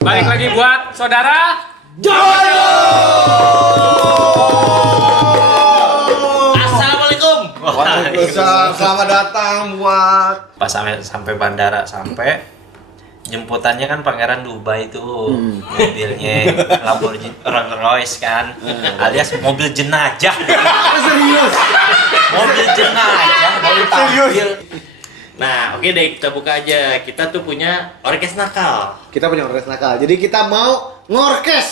Balik lagi buat saudara Joyo. Assalamualaikum. Waalaikumsalam. Selamat datang buat Pas sampai bandara jemputannya kan Pangeran Dubai tuh, mobilnya Lamborghini Rolls Royce kan, alias mobil jenajah. serius. Mobil jenajah baru tampil. Nah, oke deh, kita buka aja. Kita tuh punya orkes nakal. Kita punya orkes nakal. Jadi kita mau ngorkes.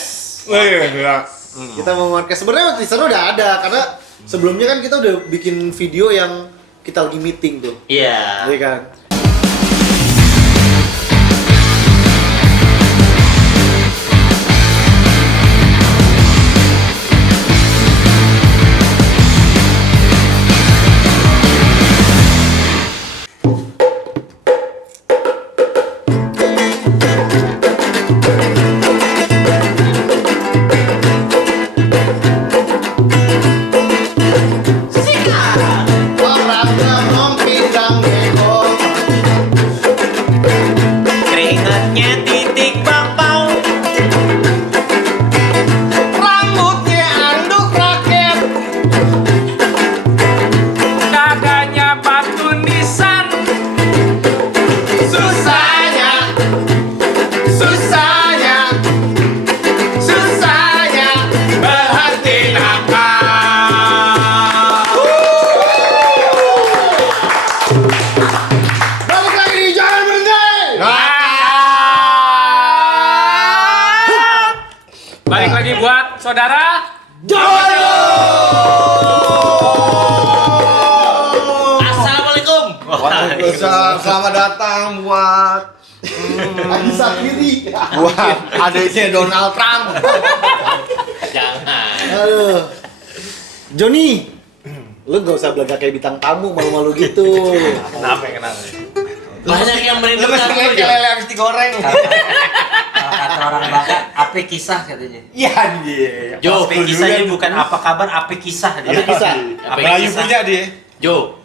Kita mau ngorkes. Sebenarnya teaser udah ada karena sebelumnya kan kita udah bikin video yang kita lagi meeting tuh. Iya. Iya kan? Orangnya ngompidang bego. Keringatnya titik bapau, Rambutnya anduk raket. dadanya batu nisan. Susahnya, susahnya, susahnya berhenti nakal. Balik lagi di Jangan Berhenti. Balik lagi buat saudara Joyo. Assalamualaikum. Waalaikumsalam. Selamat datang buat Anissa Kiri. Buat adiknya Donald Trump. Jangan. Aduh. Joni, lu gak usah belaga kayak bintang tamu, malu-malu gitu. kenapa? Banyak yang merindukan lu, Jo. habis digoreng. Kalau kata orang Batak, apa kisah katanya? Iya anjir. Jo, Ape kisah ini bukan apa kabar, ape kisah dia. Apa kisah? Apa Melayu kisah? punya dia. Jo,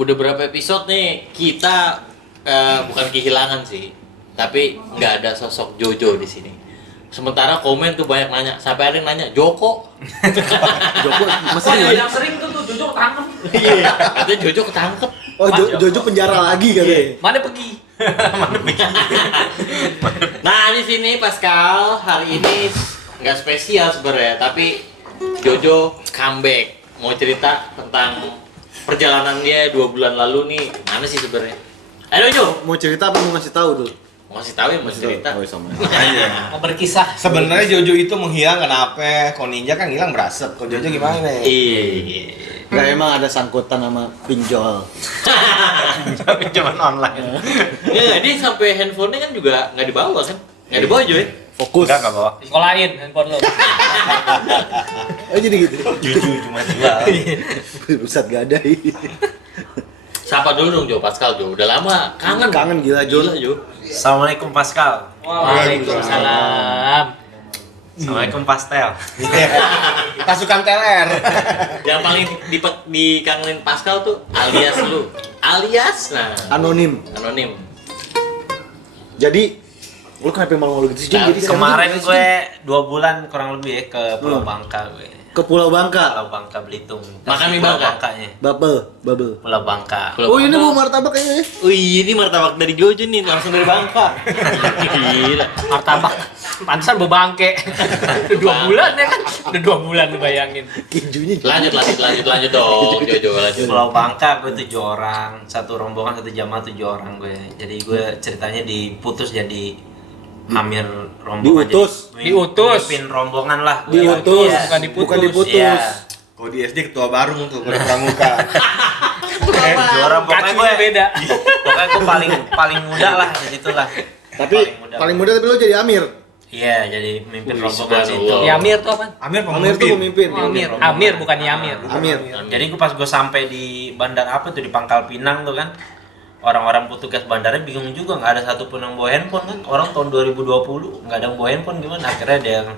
udah berapa episode nih kita bukan kehilangan sih, tapi nggak ada sosok Jojo di sini. Sementara komen tuh banyak nanya, sampai ada yang nanya Joko. Joko masih Oh, ada. yang sering tuh Jojo tangkap. Iya, katanya Jojo ketangkep. Oh, Jojo penjara lagi katanya. Mana pergi? Nah, di sini Pascal hari ini nggak spesial sebenarnya, tapi Jojo comeback. Mau cerita tentang perjalanan dia 2 bulan lalu nih, mana sih sebenarnya? Ayo Jo, Mau cerita apa mau ngasih tahu dulu? mau kasih tahu ya, mau cerita. Oh, sama. Mau berkisah. Sebenarnya Jojo itu menghilang kenapa? Kok Ninja kan hilang berasap. Kok Jojo gimana nih? Iya. Enggak emang ada sangkutan sama pinjol. Pinjaman online. Ya, dia sampai handphonenya kan juga nggak dibawa kan? Nggak dibawa Jo ya? Fokus. Enggak bawa. Sekolahin handphone lo. Oh, jadi gitu. Jujur cuma jual. Pusat gak ada. Sapa dulu dong Jo, Pascal Jo. Udah lama kangen. Kangen gila, Jo. Gila Jo. Assalamualaikum Pascal. Waalaikumsalam. Assalamualaikum Pastel. Pasukan teler. Yang paling dikangenin Pascal tuh alias lu. Alias, nah Anonim. anonim. Jadi lu kenapa malu-malu gitu sih? Jun? Jadi Kemarin sekarang gue 2 bulan kurang lebih ya ke Pulau Bangka gue. ke Pulau Bangka. Pulau Bangka Belitung. Makan mie Pulau Bangka? Bangkanya. Bubble. Pulau Bangka. Oh, ini mau martabak kayaknya ya. Wih, ini martabak dari Jojo nih, langsung dari Bangka. Gila. Martabak. Pantesan bebangke. Udah 2 bulan ya kan? Udah 2 bulan lu bayangin. Kinjunya. Lanjut dong, Jojo lanjut. Pulau Bangka gue 7 orang, satu rombongan satu jamaah 7 orang gue. Jadi gue ceritanya diputus jadi Amir rombongan. Diutus. Jadi Diutus. Pemimpin rombongan lah. Diutus, Iya. bukan diputus. bukan diputus. Iya. Kok di SD ketua baru tuh pada pramuka. Juara pokoknya gue Kacunya beda. Pokoknya gue paling muda lah di situ lah. Tapi paling muda tapi lu jadi Amir. Iya, jadi pemimpin Wih, rombongan subhanallah. itu. Yamir tuh apa? Amir Amir tuh pemimpin. Amir. Amir bukan Yamir. Amir. Jadi gue pas gue sampai di bandar apa tuh di Pangkal Pinang tuh kan, orang-orang petugas bandara bingung juga, nggak ada satupun yang bawa handphone kan. Orang tahun 2020 nggak ada yang bawa handphone, gimana? Akhirnya ada yang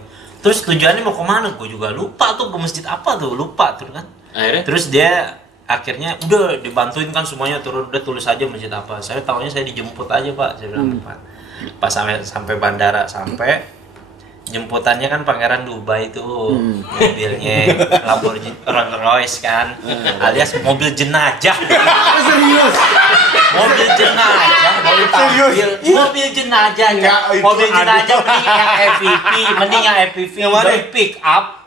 terus tujuannya mau kemana? Gue juga lupa tuh, ke masjid apa tuh, lupa tuh kan. Akhirnya? Terus dia akhirnya udah dibantuin kan semuanya, turun udah tulis aja masjid apa. Saya tahunya saya dijemput aja Pak, saya bilang Pak. Pas sampai bandara jemputannya kan Pangeran Dubai tuh, mobilnya Lamborghini Rolls Royce kan, alias mobil jenajah. Serius? Mobil jenajah, mobil jenajah, mobil jenajah mending yang EVP, Yang mana? pick up.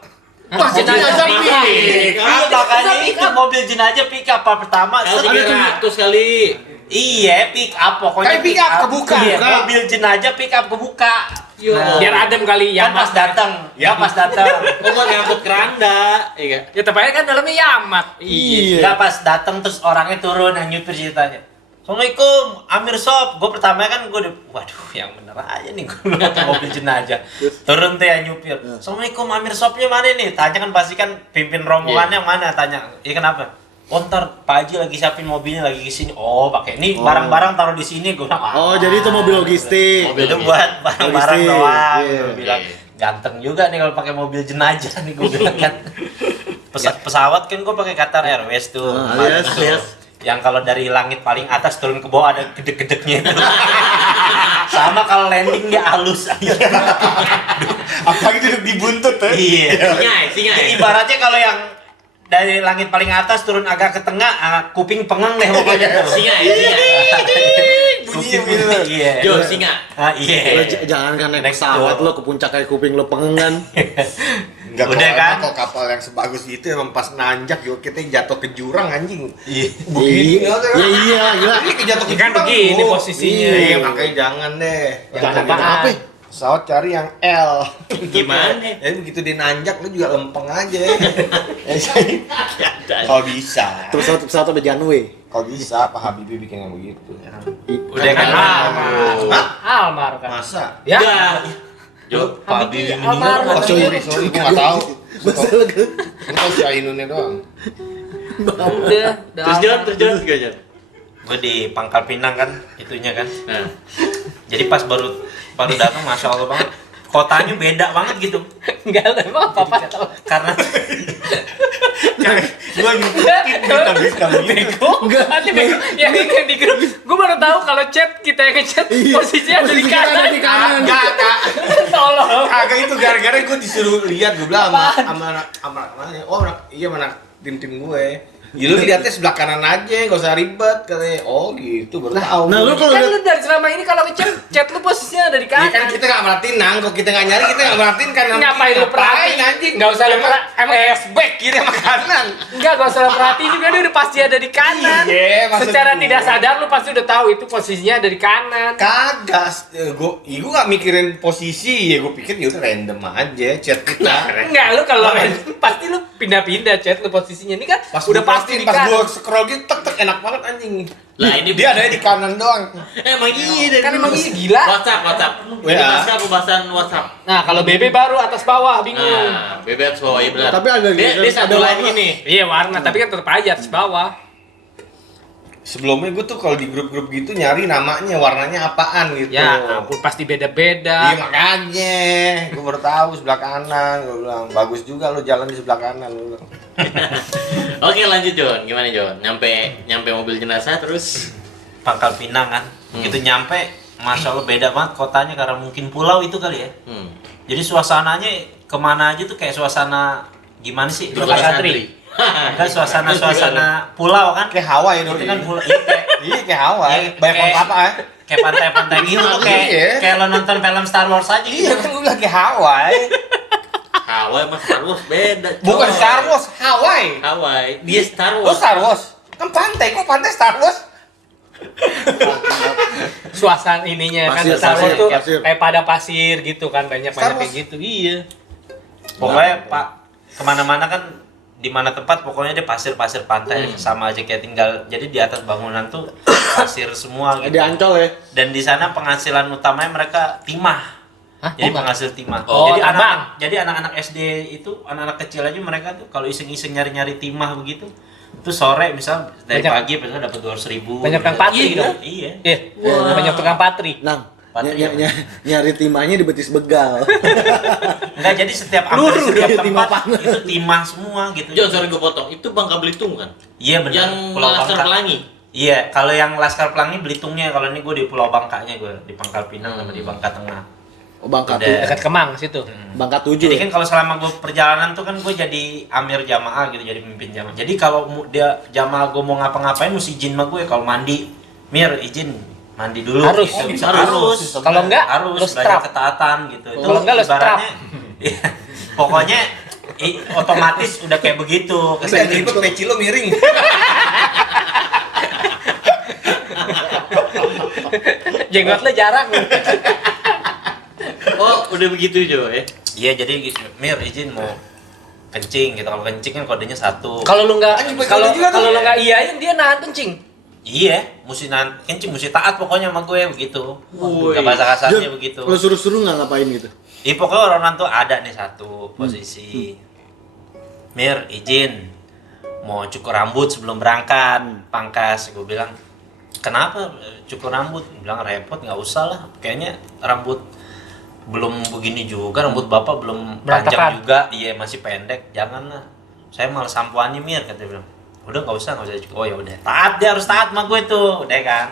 Wah, jenajah pick up. Makanya itu mobil jenajah pick up pertama. L300 kali. Iya, pick up pokoknya. Kayak pick up kebuka. Iya, mobil jenajah pick up kebuka. Nah, Biar adem kali Kan pas Yamat. datang, pas datang. oh mau ngangkut keranda, iya. Ya tepatnya kan dalamnya Yamat. Iya. Nggak, pas datang terus orangnya turun yang nyupir ceritanya. Assalamualaikum, Amir Sob. Gue pertama kan waduh yang bener aja nih gue mobil jenajah. Turun tuh yang nyupir. Assalamualaikum, Amir Sobnya mana nih? Tanya kan pasti kan pimpin rombongannya mana? Tanya. Iya kenapa? Oh ntar Pak Haji lagi siapin mobilnya lagi kesini. Oh pakai ini barang-barang taruh di sini. Gue bilang. Oh, jadi itu mobil logistik. Itu buat barang-barang Logistik, doang. iya. Gue bilang ganteng juga nih kalau pakai mobil jenajah nih gue bilang kan. Pesawat kan gue pakai Qatar Airways tuh. Alias. Yang kalau dari langit paling atas turun ke bawah ada gedek-gedeknya itu. Sama kalau landing dia halus. Apalagi duduk di buntut tuh. Iya. Singai. Ibaratnya kalau yang dari langit paling atas turun agak ke tengah, kuping pengang deh pokoknya tuh. Singai. Bunyinya begitu. Iya. Jo, singa. Iya. Lo jangan kan naik Naik pesawat tuh. lo ke puncak kayak kuping lo pengen. Enggak Udah kan? Kalau kapal yang sebagus itu emang pas nanjak juga kita jatuh ke jurang anjing. Iya. Begini Iya, iya, gila. Ini kejatuh ke Kan jurang. begini Bu. posisinya. Iya, makanya jangan deh. Jangan Jangan apaan? apa? Pesawat cari yang L. Gimana? Jadi begitu dia nanjak lu juga lempeng aja. Kalau bisa. Terus pesawat sampai Janwe. Kalau bisa Pak Habibie bikin yang begitu. Udah kan? Hah? Almar kan. Masa? Ya. Jo, Pak Habibie Almar. Oh, sorry, gua nggak tahu. Masalah gue. Gua tahu si Ainunnya doang. Udah. terus Jon juga Jon. Gue di Pangkal Pinang kan, itunya kan. Nah, Jadi pas baru datang, masya Allah banget. Kotanya beda banget gitu. Enggak lah, emang apa tahu. Karena Gua ngikutin Bego. Nanti bego. Yang ini di grup. Gue baru tahu kalau chat kita yang ngechat posisinya ada di Posisinya ada kanan. di kanan. Kagak. Tolong. Kagak itu gara-gara gue disuruh lihat gue bilang sama anak mana? Oh, iya mana tim gue. Ya lu lihatnya sebelah kanan aja, gak usah ribet katanya. Oh gitu, baru tahu. Nah, lu kalau Kan lihat lu dari selama ini kalau ngechat chat lu posisinya ada di ya kanan. kan kita gak merhatiin nang, kalau kita gak nyari kita gak merhatiin kan. Ngapain lu perhatiin? anjing? Enggak usah lu Emang back kiri sama kanan. Enggak usah lu perhatiin juga dia udah pasti ada di kanan. Iya, maksud Secara gua. tidak sadar lu pasti udah tahu itu posisinya ada di kanan. Kagak, gue gak mikirin posisi ya, gue pikir ya udah random aja chat kita. Enggak, lu kalau pasti lu pindah-pindah chat lu posisinya. Ini kan udah pasti di pas kanan. gue scroll gitu tek enak banget anjing. Lah, ini dia ada di kanan doang. emang iya dari Kan dulu. emang iya, gila. WhatsApp. Ini Ya. pasca pembahasan WhatsApp. Nah, kalau BB baru atas bawah bingung. Nah, bebek bawah ya benar. Tapi ada dia satu ada lagi warna. nih. Iya warna, tapi kan tetap aja atas bawah. Sebelumnya gue tuh kalau di grup-grup gitu nyari namanya, warnanya apaan gitu. Ya ampun pasti Iya beda-beda. makanya, gue baru tahu sebelah kanan. Gue bilang bagus juga lo jalan di sebelah kanan. Gua bilang. Oke, lanjut Jon. Gimana Jon? Nyampe mobil jenazah terus Pangkal Pinang kan, begitu nyampe, masya Allah beda banget kotanya karena mungkin pulau itu kali ya. Jadi suasananya kemana aja tuh kayak suasana gimana sih? Durga Santri. Kan suasana pulau kan? Kayak Hawaii Itu dong. kan pulau. Iya, Kayak Hawaii. Iya, Banyak pohon kayak- kelapa ya. kayak pantai-pantai gitu tuh Iya. kayak lo nonton film Star Wars aja Iya gitu. kan gue bilang kayak Hawaii. Hawaii sama Star Wars beda. Bukan coy. Star Wars, Hawaii. Hawaii. Dia Star Oh Wars. Star Wars. Kan pantai, kok pantai Star Wars? Suasana ininya kan Pasir, Star Wars pasir, tuh pasir. kayak pada pasir gitu kan banyak Star kayak Wars. gitu. Iya. Pokoknya Pak kemana-mana kan di mana tempat pokoknya dia pasir-pasir pantai sama aja kayak tinggal jadi di atas bangunan tuh pasir semua di gitu. Ancol ya. Dan di sana penghasilan utamanya mereka timah. Hah? Jadi Oh, penghasil timah. Oh, jadi tambang. anak-anak SD itu anak-anak kecil aja mereka tuh kalau iseng-iseng nyari-nyari timah begitu tuh sore misal dari Banyak. pagi misalnya dapat 200.000. Banyak yang patri Iya, dong. Iya. Iya. Banyak tukang patri. Nang, Patri nyari timahnya di betis begal. Enggak jadi setiap hampir Luru setiap dia, timah tempat panas. itu timah semua gitu. Jon, sorry gue potong. Itu Bangka Belitung kan? Iya benar. Yang Pulau Laskar Bangka. Pelangi. Iya, kalau yang Laskar Pelangi Belitungnya, kalau ini gue di Pulau Bangkanya, gue di Pangkal Pinang sama di Bangka Tengah. Oh, Bangka Udah. tuh. Dekat Kemang situ. Bangka 7. Jadi kan kalau selama gue perjalanan tuh kan gue jadi amir jamaah gitu, jadi pemimpin jamaah. Jadi kalau dia jamaah gue mau ngapa-ngapain mesti izin sama gue. Kalau mandi, Mir izin mandi dulu. Harus. gitu. Harus. Kalau enggak, harus lo belajar strap. ketaatan gitu. Itu Kalau enggak, lo strap. ibaratnya, iya, pokoknya otomatis udah kayak begitu. Saya ribet peci lo miring. Jenggot lo jarang. Oh, udah begitu Jo ya. Iya, jadi gitu. Mir izin mau kencing gitu. Kalau kencing kan kodenya 1. Kalau lu enggak Anjing, pakai kalau kode juga tuh. kalau lu enggak iyain dia nahan kencing. Iya, mesti kencing mesti taat pokoknya sama gue begitu. Woi. Ke bahasa kasarnya Jun, begitu. Kalau suruh-suruh nggak ngapain gitu? Iya pokoknya orang tuh ada nih satu posisi. Mir izin mau cukur rambut sebelum berangkat, pangkas. Gue bilang kenapa cukur rambut? Dia bilang repot, nggak usah lah. Kayaknya rambut belum begini juga, rambut bapak belum Berantakan. panjang juga, iya masih pendek. Janganlah, saya malah sampoannya Mir, kata dia bilang. Udah nggak usah cukur. Oh ya udah, taat, dia harus taat sama gue tuh, udah kan.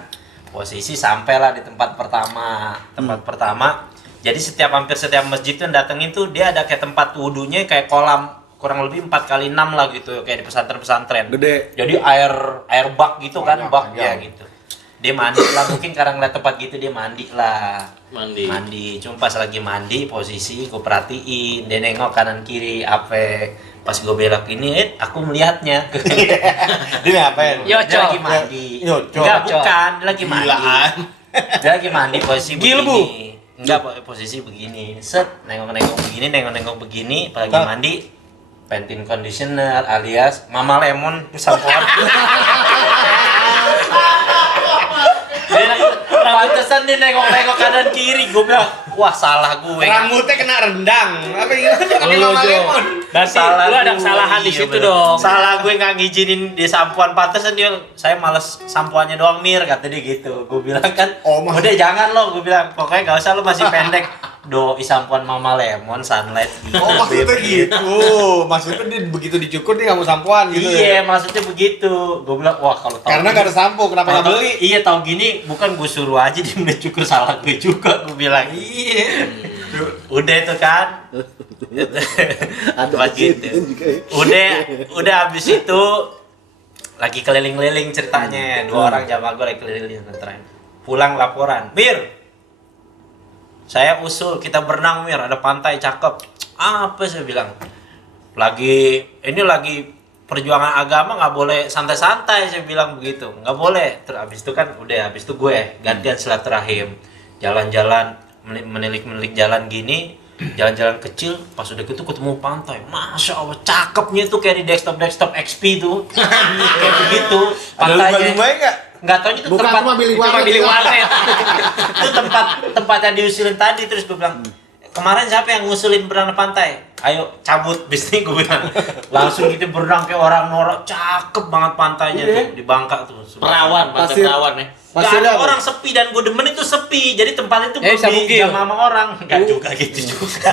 Posisi sampailah di tempat pertama, pertama. Jadi hampir setiap masjid tuh yang datengin tuh dia ada kayak tempat wudhunya kayak kolam kurang lebih 4x6 lah gitu kayak di pesantren-pesantren. Gede. Jadi air bak gitu kan, bak ya gitu. Dia mandi lah, mungkin karena ngeliat tempat gitu dia mandi lah. Mandi. Cuma pas lagi mandi posisi gue perhatiin, dia nengok kanan kiri apa. Pas gue belok ini, aku melihatnya. Dia ngapain? Yo, Dia lagi mandi. Yo, Enggak, Cok. bukan, dia lagi mandi. Gilaan. Dia lagi mandi posisi Gilbu. begini. Enggak, posisi begini. Set, nengok-nengok begini, pas lagi mandi. Pantene conditioner alias Mama Lemon sampoan. Pantesan dia nengok-nengok kanan kiri. Gue bilang, wah salah gue. Rambutnya kena rendang. Apa gimana? Pakai Mama Lemon. Berarti lu ada kesalahan di Iya, situ bener. dong. Salah gue nggak ngizinin dia sampoan, pantesan dia saya males sampoannya doang Mir, kata dia gitu. Gue bilang kan, Oh, mas- udah jangan lo, gue bilang pokoknya nggak usah lo masih pendek. Doi sampoan Mama Lemon sunlight gitu. Oh, maksudnya gitu. Maksudnya dia begitu dicukur dia nggak mau sampoan gitu. Iya, maksudnya begitu. Gue bilang, wah kalau tahu Karena gini- nggak ada sampo, kenapa nggak tahu- beli? Iya, tahu gini bukan gue suruh aja dia udah cukur, salah gue juga, gue bilang. Iya. Udah itu kan. Ada Buat gitu. juga ya. Udah habis itu lagi keliling-keliling ceritanya. Dua orang jamaah gue lagi keliling ngetren. Pulang laporan, Mir, saya usul kita berenang Mir, ada pantai cakep. Apa saya bilang? Lagi perjuangan agama nggak boleh santai-santai, saya bilang begitu. Nggak boleh. Terus habis itu kan udah, habis itu gue gantian silaturahim. Jalan-jalan menilik-menilik jalan gini, jalan-jalan kecil, pas udah gitu ketemu pantai. Masya Allah, cakepnya tuh kayak di desktop XP tuh. Kayak begitu Ada pantainya. lumba-lumba nggak? Nggak tahu itu Bukan, tempat cuma Billy Warnet. Billy Warnet. itu tempat yang diusulin tadi. Terus gue bilang, kemarin siapa yang ngusulin berenang pantai? Ayo cabut, bisnis gue bilang. Langsung gitu berenang kayak orang norak, cakep banget pantainya tuh di Bangka tuh. Perawan, pantai Pasir. perawan ya. Gak Pasirnya ada apa? orang, sepi, dan gue demen itu sepi. Jadi tempat itu bisa belum bugil. dijamah sama orang. Gak juga gitu juga.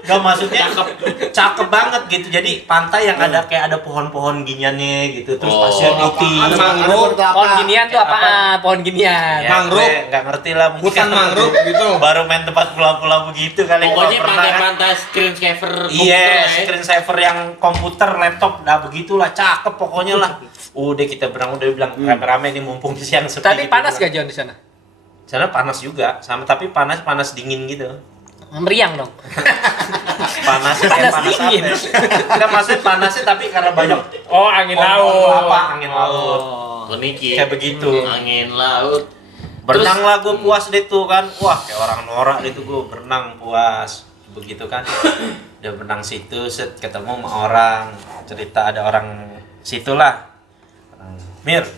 Gak, maksudnya cakep banget gitu. Jadi pantai yang ada kayak ada pohon-pohon giniannya gitu. Terus Oh, pasir putih. apaan? Ada Mangrove. kelapa. Pohon ginian tuh Apa? apaan? Pohon ginian. Ya, Mangrove. gue nggak ngerti lah. Mungkin Hutan mangrove gitu. Baru main tempat pulau-pulau begitu kali. Pokoknya Gua pernah kan. pantai-pantai screensaver Iya, komputer ya. screensaver yang komputer, laptop, dah begitulah, cakep pokoknya lah. Udah kita berenang, udah bilang rame-rame nih mumpung siang sepi. Tadi gitu, panas gua gak John di sana? bilang. Sana panas juga, sama tapi panas dingin gitu. Meriang dong. Panasnya Panas kayak panas dingin. apa? Enggak, maksudnya panasnya tapi karena banyak Oh, angin pohon laut. kelapa, angin laut. Oh, niki. Kayak begitu. Angin laut. Berenang lah gue puas deh tuh kan. Wah, kayak orang norak deh tuh gue berenang puas. Begitu kan. Udah berenang situ, set ketemu sama orang. Cerita ada orang situ lah. Mir,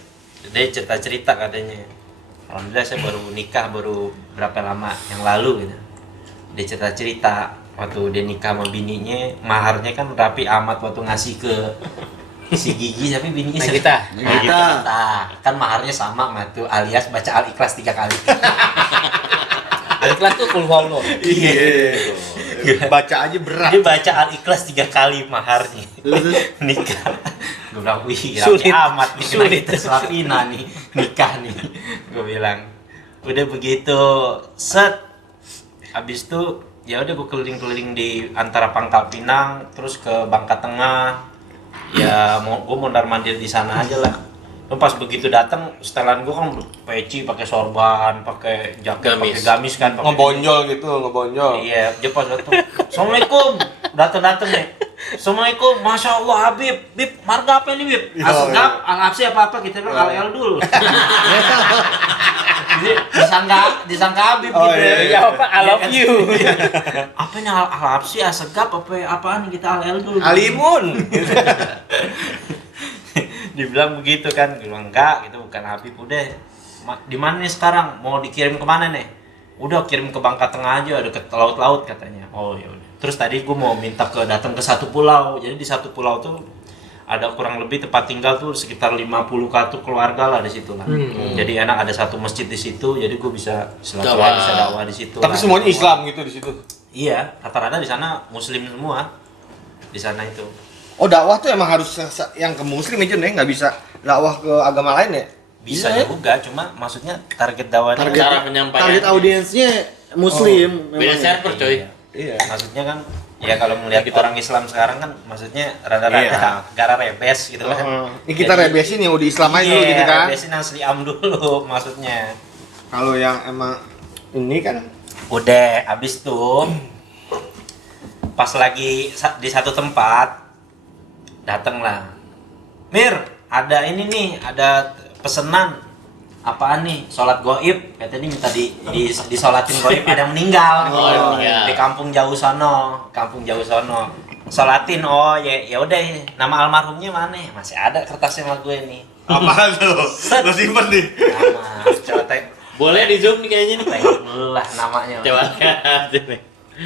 dia cerita-cerita katanya. Alhamdulillah saya baru nikah baru berapa lama yang lalu gitu. Dia cerita-cerita waktu dia nikah sama bininya, maharnya kan rapi amat waktu ngasih ke si Gigi, tapi bininya Nagita. Nagita. kan maharnya sama sama tuh, alias baca Al-Ikhlas 3 kali. Al-Ikhlas tuh kul huwallah. Baca aja berat. Dia baca Al-Ikhlas 3 kali maharnya. Nikah. Gue bilang, wih, Sulit. rapi amat nih, Sulit. kita Slavina nih, nikah nih. Gue bilang, udah begitu, set. Habis itu, ya udah gue keliling-keliling di antara Pangkal Pinang, terus ke Bangka Tengah. Ya, gue mondar-mandir di sana aja lah. Terus pas begitu datang, setelan gue kan peci, pakai sorban, pakai jaket, pakai gamis kan. pakai- Ngebonjol gitu, ngebonjol. Iya, dia pas datang. Assalamualaikum, datang nih. Assalamualaikum, masya Allah Habib, Bib, marga apa ini Bib? Asgap, Al-Absi apa kita bilang Al-Eldul. disangka Habib Oh, gitu. iya, Ya apa? I love you. Apa ini Al-Absi, Asgap, apaan kita Al-Eldul? Alimun. Dibilang begitu kan, gue bilang enggak, gitu bukan Habib. Udah, di mana nih sekarang? Mau dikirim kemana nih? Udah kirim ke Bangka Tengah aja, deket laut-laut katanya. Oh ya udah. Terus tadi gue mau minta datang ke satu pulau. Jadi di satu pulau tuh ada kurang lebih tempat tinggal tuh sekitar 50 kartu keluarga lah di situ lah. Jadi enak, ada satu masjid di situ, jadi gue bisa silaturahmi, bisa dakwah di situ. Tapi lah. semuanya Islam gitu di situ. Iya, rata-rata di sana Muslim semua. Di sana itu. Oh, dakwah tuh emang harus yang ke muslim aja nih, nggak bisa dakwah ke agama lain ya? Bisa Iya, ya? juga, cuma maksudnya target dakwahnya Target- Cara penyampaian. Target audiensnya muslim. Beda memang. server coy. Iya. maksudnya kan ya kalau melihat orang Islam sekarang kan maksudnya rada-rada Iya. gara rebes gitu kan. Ini kita Jadi, rebesin yang udah Islam aja dulu iya, gitu kan. rebesin yang Islam dulu maksudnya. Kalau yang emang ini kan Udah habis tuh pas lagi di satu tempat datanglah. Mir, ada ini nih, ada pesenan apaan nih? Sholat goib. Katanya minta disolatin goib, ada yang meninggal. Oh, iya. Di kampung jauh sono, Sholatin, oh ya udah, nama almarhumnya mana? Masih ada kertasnya sama gue nih. apaan tuh? Lu simpen nih. Nama, coba Boleh di zoom nih kayaknya nih. tengok dulu lah namanya. Coba lihat ini.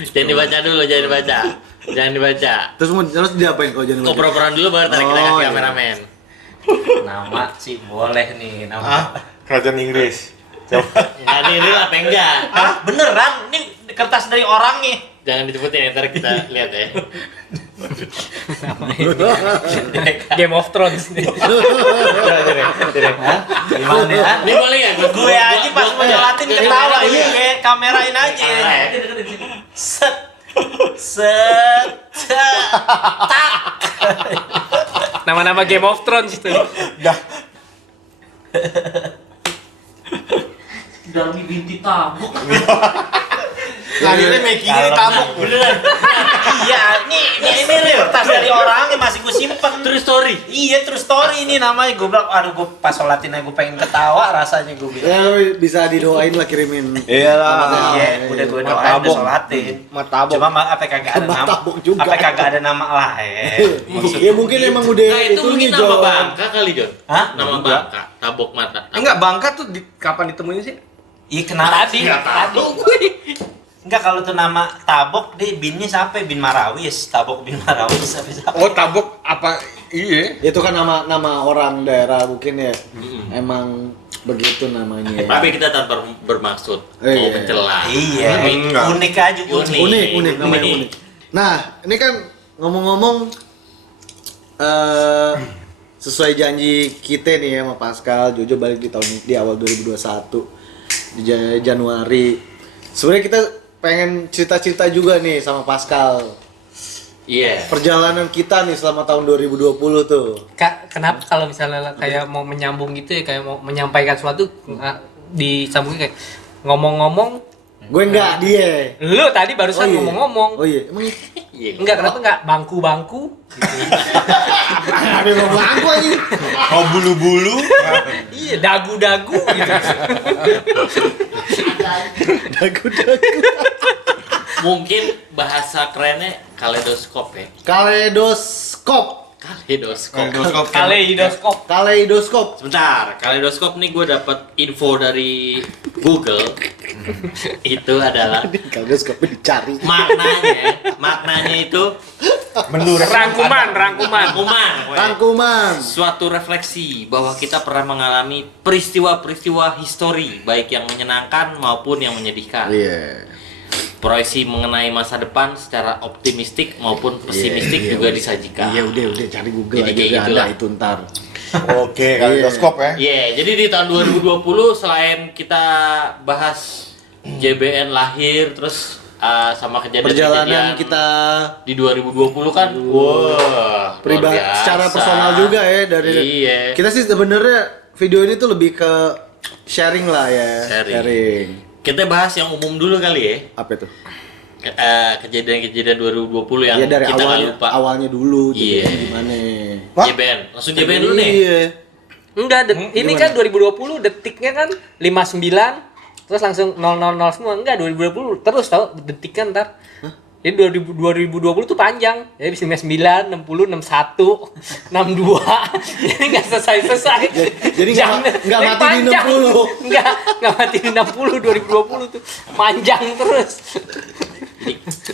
Jangan dibaca dulu, jangan dibaca. Jangan dibaca. Terus diapain kalau jangan Oper-operan dulu baru tarik kita Oh, ke iya. kameramen. Nama sih boleh nih nama. Ah, kerajaan Inggris. Coba. Nah, ini real apa enggak? Ah, beneran? Ini kertas dari orangnya. Jangan disebutin, ntar kita lihat ya. Game of Thrones nih. Gimana ya? Ini boleh ya? Gue aja pas mau nyolatin ketawa ini kayak kamerain aja. Set. Set. Tak. Nama-nama Game of Thrones itu. Dari binti tabuk. Akhirnya making-nya ditabuk. Beneran. Iya, ini real kertas dari orang yang masih gue simpen. True story. Iya, true story ini namanya. Gue bilang, aduh gue pas sholatin aja gue pengen ketawa rasanya gue bilang. Ya bisa didoain lah kirimin. Iyalah. Iya, udah gue doain, udah Matabok. sholatin. Matabok. Cuma apa kagak ada nama? Matabok juga. Apa kagak ada nama lain? Ya mungkin emang udah Nah, itu mungkin nama jual- Bangka kali, Jon. Hah? Nama Bangka, tabok mata. Enggak, Bangka tuh kapan ditemuin sih? Iya kenapa tadi? Enggak, kalau tuh nama Tabok deh, binnya siapa? Bin Marawis. Tabok bin Marawis siapa? Oh, tabok apa? Iya. Itu kan nama orang daerah mungkin ya. Emang begitu namanya. Tapi kita tanpa bermaksud mau Iya. mencela. Iya, Enggak. unik aja unik. Unik namanya unik. Nah, ini kan ngomong-ngomong sesuai janji kita nih ya sama Pascal, Jojo balik di awal 2021 di Januari. Sebenarnya kita pengen cerita-cerita juga nih sama Pascal. Iya. Perjalanan kita nih selama tahun 2020 tuh. Kak, kenapa kalau misalnya kayak mau menyambung gitu ya, kayak mau menyampaikan sesuatu disambungin kayak ngomong-ngomong, Gue enggak, dia. lu tadi barusan iya. ngomong-ngomong. Oh iya, emang Iya. Enggak, kenapa enggak bangku-bangku? ada yang ngomong aku aja. Oh, bulu-bulu. Iya, dagu-dagu gitu. Dagu-dagu. Mungkin bahasa kerennya kaleidoskop ya. Kaleidoskop. Kaleidoskop. Kaleidoskop. Kaleidoskop. Sebentar, kaleidoskop nih gue dapat info dari Google. Itu adalah Kaleidoskop dicari. maknanya itu Rangkuman. Rangkuman. suatu refleksi bahwa kita pernah mengalami peristiwa-peristiwa histori baik yang menyenangkan maupun yang menyedihkan. Iya. proyeksi mengenai masa depan secara optimistik maupun pesimistik juga disajikan. Iya udah cari Google Jadi aja kayak udah gitulah. ada itu ntar. Oke, kaleidoskop ya. Iya, jadi di tahun 2020 selain kita bahas JBN lahir terus sama Perjalanan kejadian-kejadian kita di 2020 kan, wah, pribadi luar biasa. secara personal juga ya dari Iya. kita sih sebenarnya video ini tuh lebih ke sharing lah ya. Sharing. Kita bahas yang umum dulu kali ya. Apa itu? Kejadian-kejadian 2020 yang Ya dari kita nggak lupa. awalnya dulu Iya. gimana. Wah. JBN, langsung JBN dulu nih. Iya. Enggak, ini gimana? kan 2020 detiknya kan 59 terus langsung 000 semua. Enggak, 2020 terus tau detiknya ntar. Jadi 2020 tuh panjang. Jadi 59, 60, 61, 62. Jadi enggak selesai-selesai. Jadi nggak mati di 60. Enggak mati di 60 2020 tuh. Panjang terus.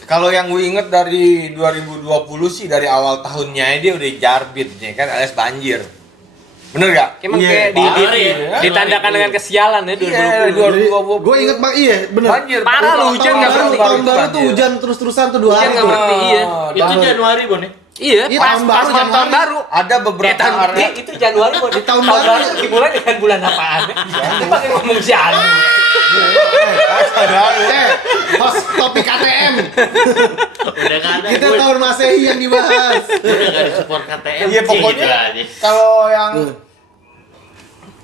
Kalau yang gue inget dari 2020 sih dari awal tahunnya dia udah jarbit ya kan alias banjir. Bener gak? Emang Iya, kayak parah ya. ditandakan dengan kesialan ya 2020. 2020. Gue inget bang, iya bener. Banjir. Parah lu, hujan nggak berhenti. Tahun baru tuh hujan terus-terusan tuh 2 hari. Hujan nggak tuh. berhenti, iya. Itu Januari, Bon ya? Iya, Iya, pas tahun pas baru, jam tahun Januari. baru. Ada beberapa area. Itu Januari kok di tahun baru dimulai dengan bulan apaan? Itu pakai ngomong Januari. Host topik KTM. Udah nggak ada. Kita tahun Masehi yang dibahas. Udah nggak ada support KTM. Iya pokoknya gitu aja. kalau yang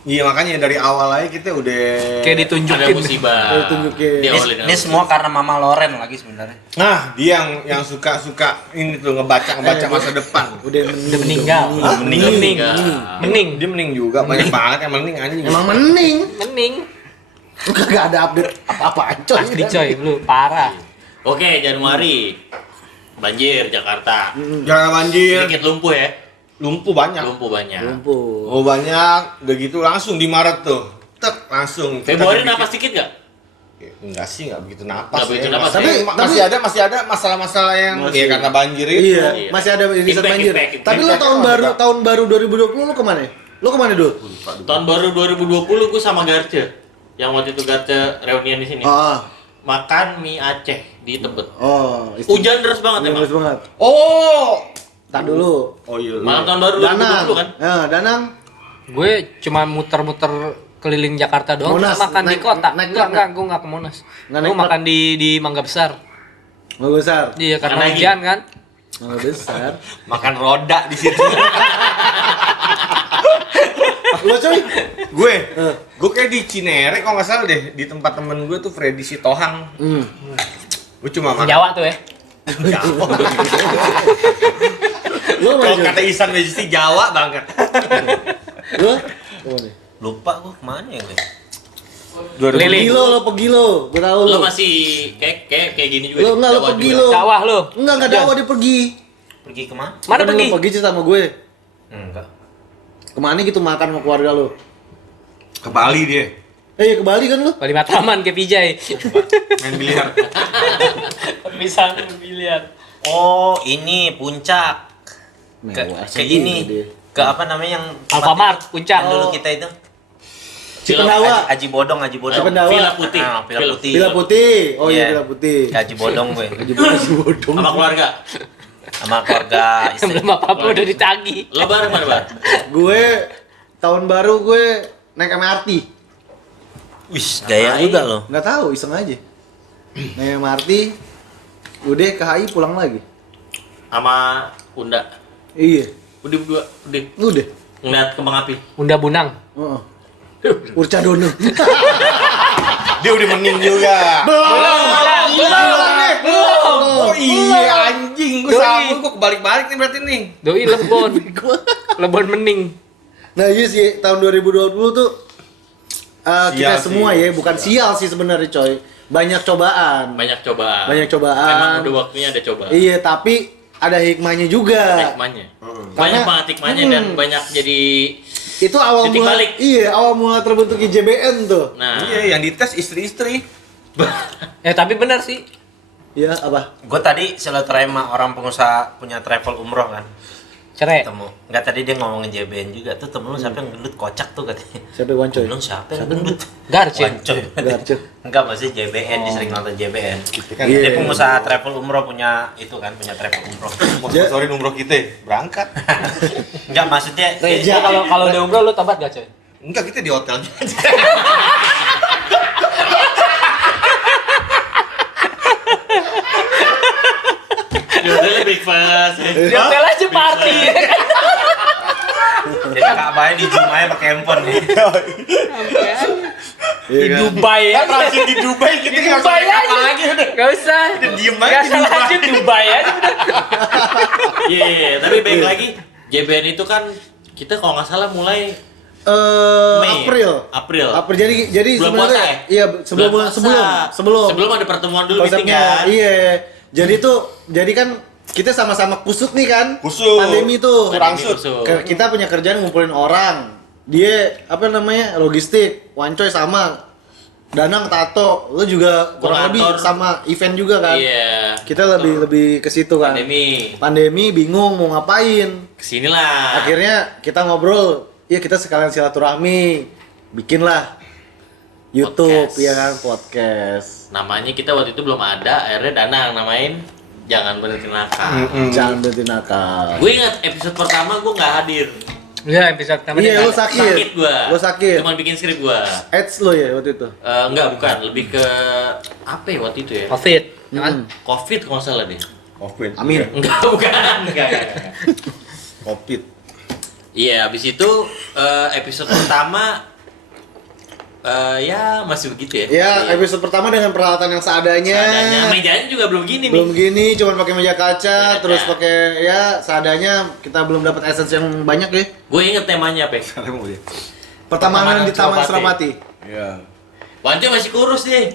iya makanya dari awal aja kita udah Kayak Ada ditunjukin. musibah. Ditunjukin. Diawali dengan Ini semua karena Mama Loren lagi sebenarnya. Nah, dia yang suka ini tuh ngebaca masa depan. Udah Udah meninggal. Hah? Mening. Meninggal. Mening. Dia mening juga banyak banget yang mening anjing. Emang mening. Mening. Gak ada update apa-apa coy. Pasti coy, lu parah. Oke, Januari. Banjir Jakarta. Jangan banjir, Sedikit lumpuh ya. lumpuh banyak. Lumpuh banyak. Lumpuh. Oh banyak, udah gitu langsung di Maret tuh. Tek langsung. Februari napas dikit nggak? Enggak sih, enggak begitu napas. Nggak begitu ya. napas, Tapi, ya. masih ada masalah-masalah yang Masih. ya karena banjir itu. Iya, Iya. masih ada irisan Impact, banjir. impact. Tapi lu tahun baru 2020 lu kemana? Lu kemana dulu? Tahun baru 2020 gue sama Garce. Yang waktu itu Garce reunian di sini. Ah, Makan mie Aceh di Tebet. oh, Hujan deras banget emang. Bagus banget. Oh. Tak dulu. Oh iya. Malam tahun baru Danang. 2020 kan? Ya, Danang. Gue cuma muter-muter keliling Jakarta doang, Monas, terus makan di naik- kota. naik Enggak, truk gue enggak ke Monas. Nggak Gue naik makan di Mangga Besar. Mau besar. Iya, karena Karena hujan kan. Mau besar. Makan roda di situ. Lu coy. Gue kayak di Cinere kok nggak salah deh di tempat temen gue tuh Freddy Sitohang. Gue cuma makan. Jawa tuh ya. Lu Kalau mana? kata Isan Majesty Jawa banget. Lu? Kemana? Lupa gua kemana ya guys? Keliling. Pergi lo. Gue tahu Lo lu. masih kayak gini juga. Lu nih, enggak lu Jawa pergi juga. lu. Dakwah lu. Enggak dakwah dia pergi. Pergi kemana? Mana Kan pergi? Lu pergi sih sama gue. Enggak. Kemana gitu makan sama keluarga lu? Ke Bali dia. Ke Bali kan lu? Bali Matraman ke Pijay. Main biliar. Bisa biliar. Oh, ini puncak. Ke Mewah ke sih ini. dia. Ke apa namanya yang Alfamart, Puncak. yang dulu kita itu? Cipendawa. Aji Bodong, Aji Bodong. Cipendawa. Villa Putih. Ah, Villa Putih. Bila putih. Oh iya, Iya. bila putih. Ke Aji Bodong gue. Haji bodong. Sama keluarga. Sama keluarga istri. Belum apa-apa udah ditagih. Lo bareng mana, Bar? Gue tahun baru gue naik MRT. Wih, gaya juga loh. Nggak tahu, iseng aja. Naik MRT. Udah ke HI pulang lagi. Sama Unda. Iya. Udah. Udah. Ngeliat kembang api. Unda Bunang. Heeh. Urca dono. Dia udah mening juga. Oh iya anjing, gue sama gue kebalik-balik nih berarti nih. Doi Lebon. Lebon Mening. Nah iya sih, tahun 2020 tuh kita Sial semua sih. ya, bukan sial sih sebenarnya coy. Banyak cobaan. Banyak cobaan. Banyak cobaan. Memang udah waktunya ada cobaan. Iya, tapi ada hikmahnya juga. Hikmahnya. Karena- Banyak banget hikmahnya dan banyak jadi Itu awal Titik mula. balik. Iya, awal mula terbentuknya JBN tuh. nah. Iya, yang dites istri-istri. Tapi benar sih. Iya, apa? Gue tadi silaturahim sama orang pengusaha punya travel umroh kan. Cerai. Ketemu. Enggak, tadi dia ngomongin JBN juga tuh, temen lu siapa yang gendut kocak tuh katanya. Siapa yang Wancoy? Gua bilang siapa yang gendut? Garcin. Wancoy. Garcin. Enggak, maksudnya JBN, dia sering nonton JBN. kan Iya. Dia pengusaha travel umroh, punya itu kan, punya travel umroh. sponsorin umroh kita berangkat. Enggak, maksudnya Ya kalau udah umroh lu tobat gak, coy? Enggak, kita di hotelnya aja. Jodohnya breakfast. Di hotel aja party. jadi Ka'bahnya di zoom aja pakai handphone nih. Iya Di kan? Dubai ya. Transit di Dubai kita Di nggak usah Dubai naik kapal aja. lagi udah. Gak usah. Diem aja Gak di usah Dubai. lanjut Dubai aja udah. Iya, tapi baik lagi JBN itu kan kita kalau nggak salah mulai Mei. April. April. Jadi Belum sebenarnya puasa ya? iya sebelum Bulan puasa. Sebelum ada pertemuan dulu meeting konsepnya. kan. Iya. Jadi kan kita sama-sama kusut nih kan. Kusut. Pandemi tuh. Rangsut. Kita punya kerjaan ngumpulin orang. Dia apa namanya? Logistik. Wancoy sama. Danang tato. Lu juga kurang lebih Kantor. sama event juga kan. Iya. Kita lebih ke situ kan. Pandemi bingung mau ngapain. Kesinilah. Akhirnya kita ngobrol, ya kita sekalian silaturahmi, bikinlah YouTube, Podcast. ya kan, podcast. Namanya kita waktu itu belum ada, akhirnya Danang namain Jangan Berhenti Nakal. Jangan berhenti nakal. Gue ingat episode pertama gue nggak hadir. Iya, episode pertama Iya, dia lu nggak ada. sakit. Gua. Lu sakit. Cuman bikin skrip gua. Ads lo ya waktu itu. Enggak, bukan. Lebih ke apa ya waktu itu ya? Covid. Covid kalau nggak salah deh. Covid. Amin. Enggak, bukan. Enggak. Covid. Iya, habis itu episode pertama ya masih begitu ya. Ya, episode pertama dengan peralatan yang seadanya. Seadanya. Mejanya juga belum gini Belum nih. gini, cuman pakai meja kaca, Meja terus kaca. pakai ya seadanya. Kita belum dapat essence yang banyak ya. Gue inget temanya apa? Pertemanan di Taman Suropati. Suropati. Iya. Wanco masih kurus deh.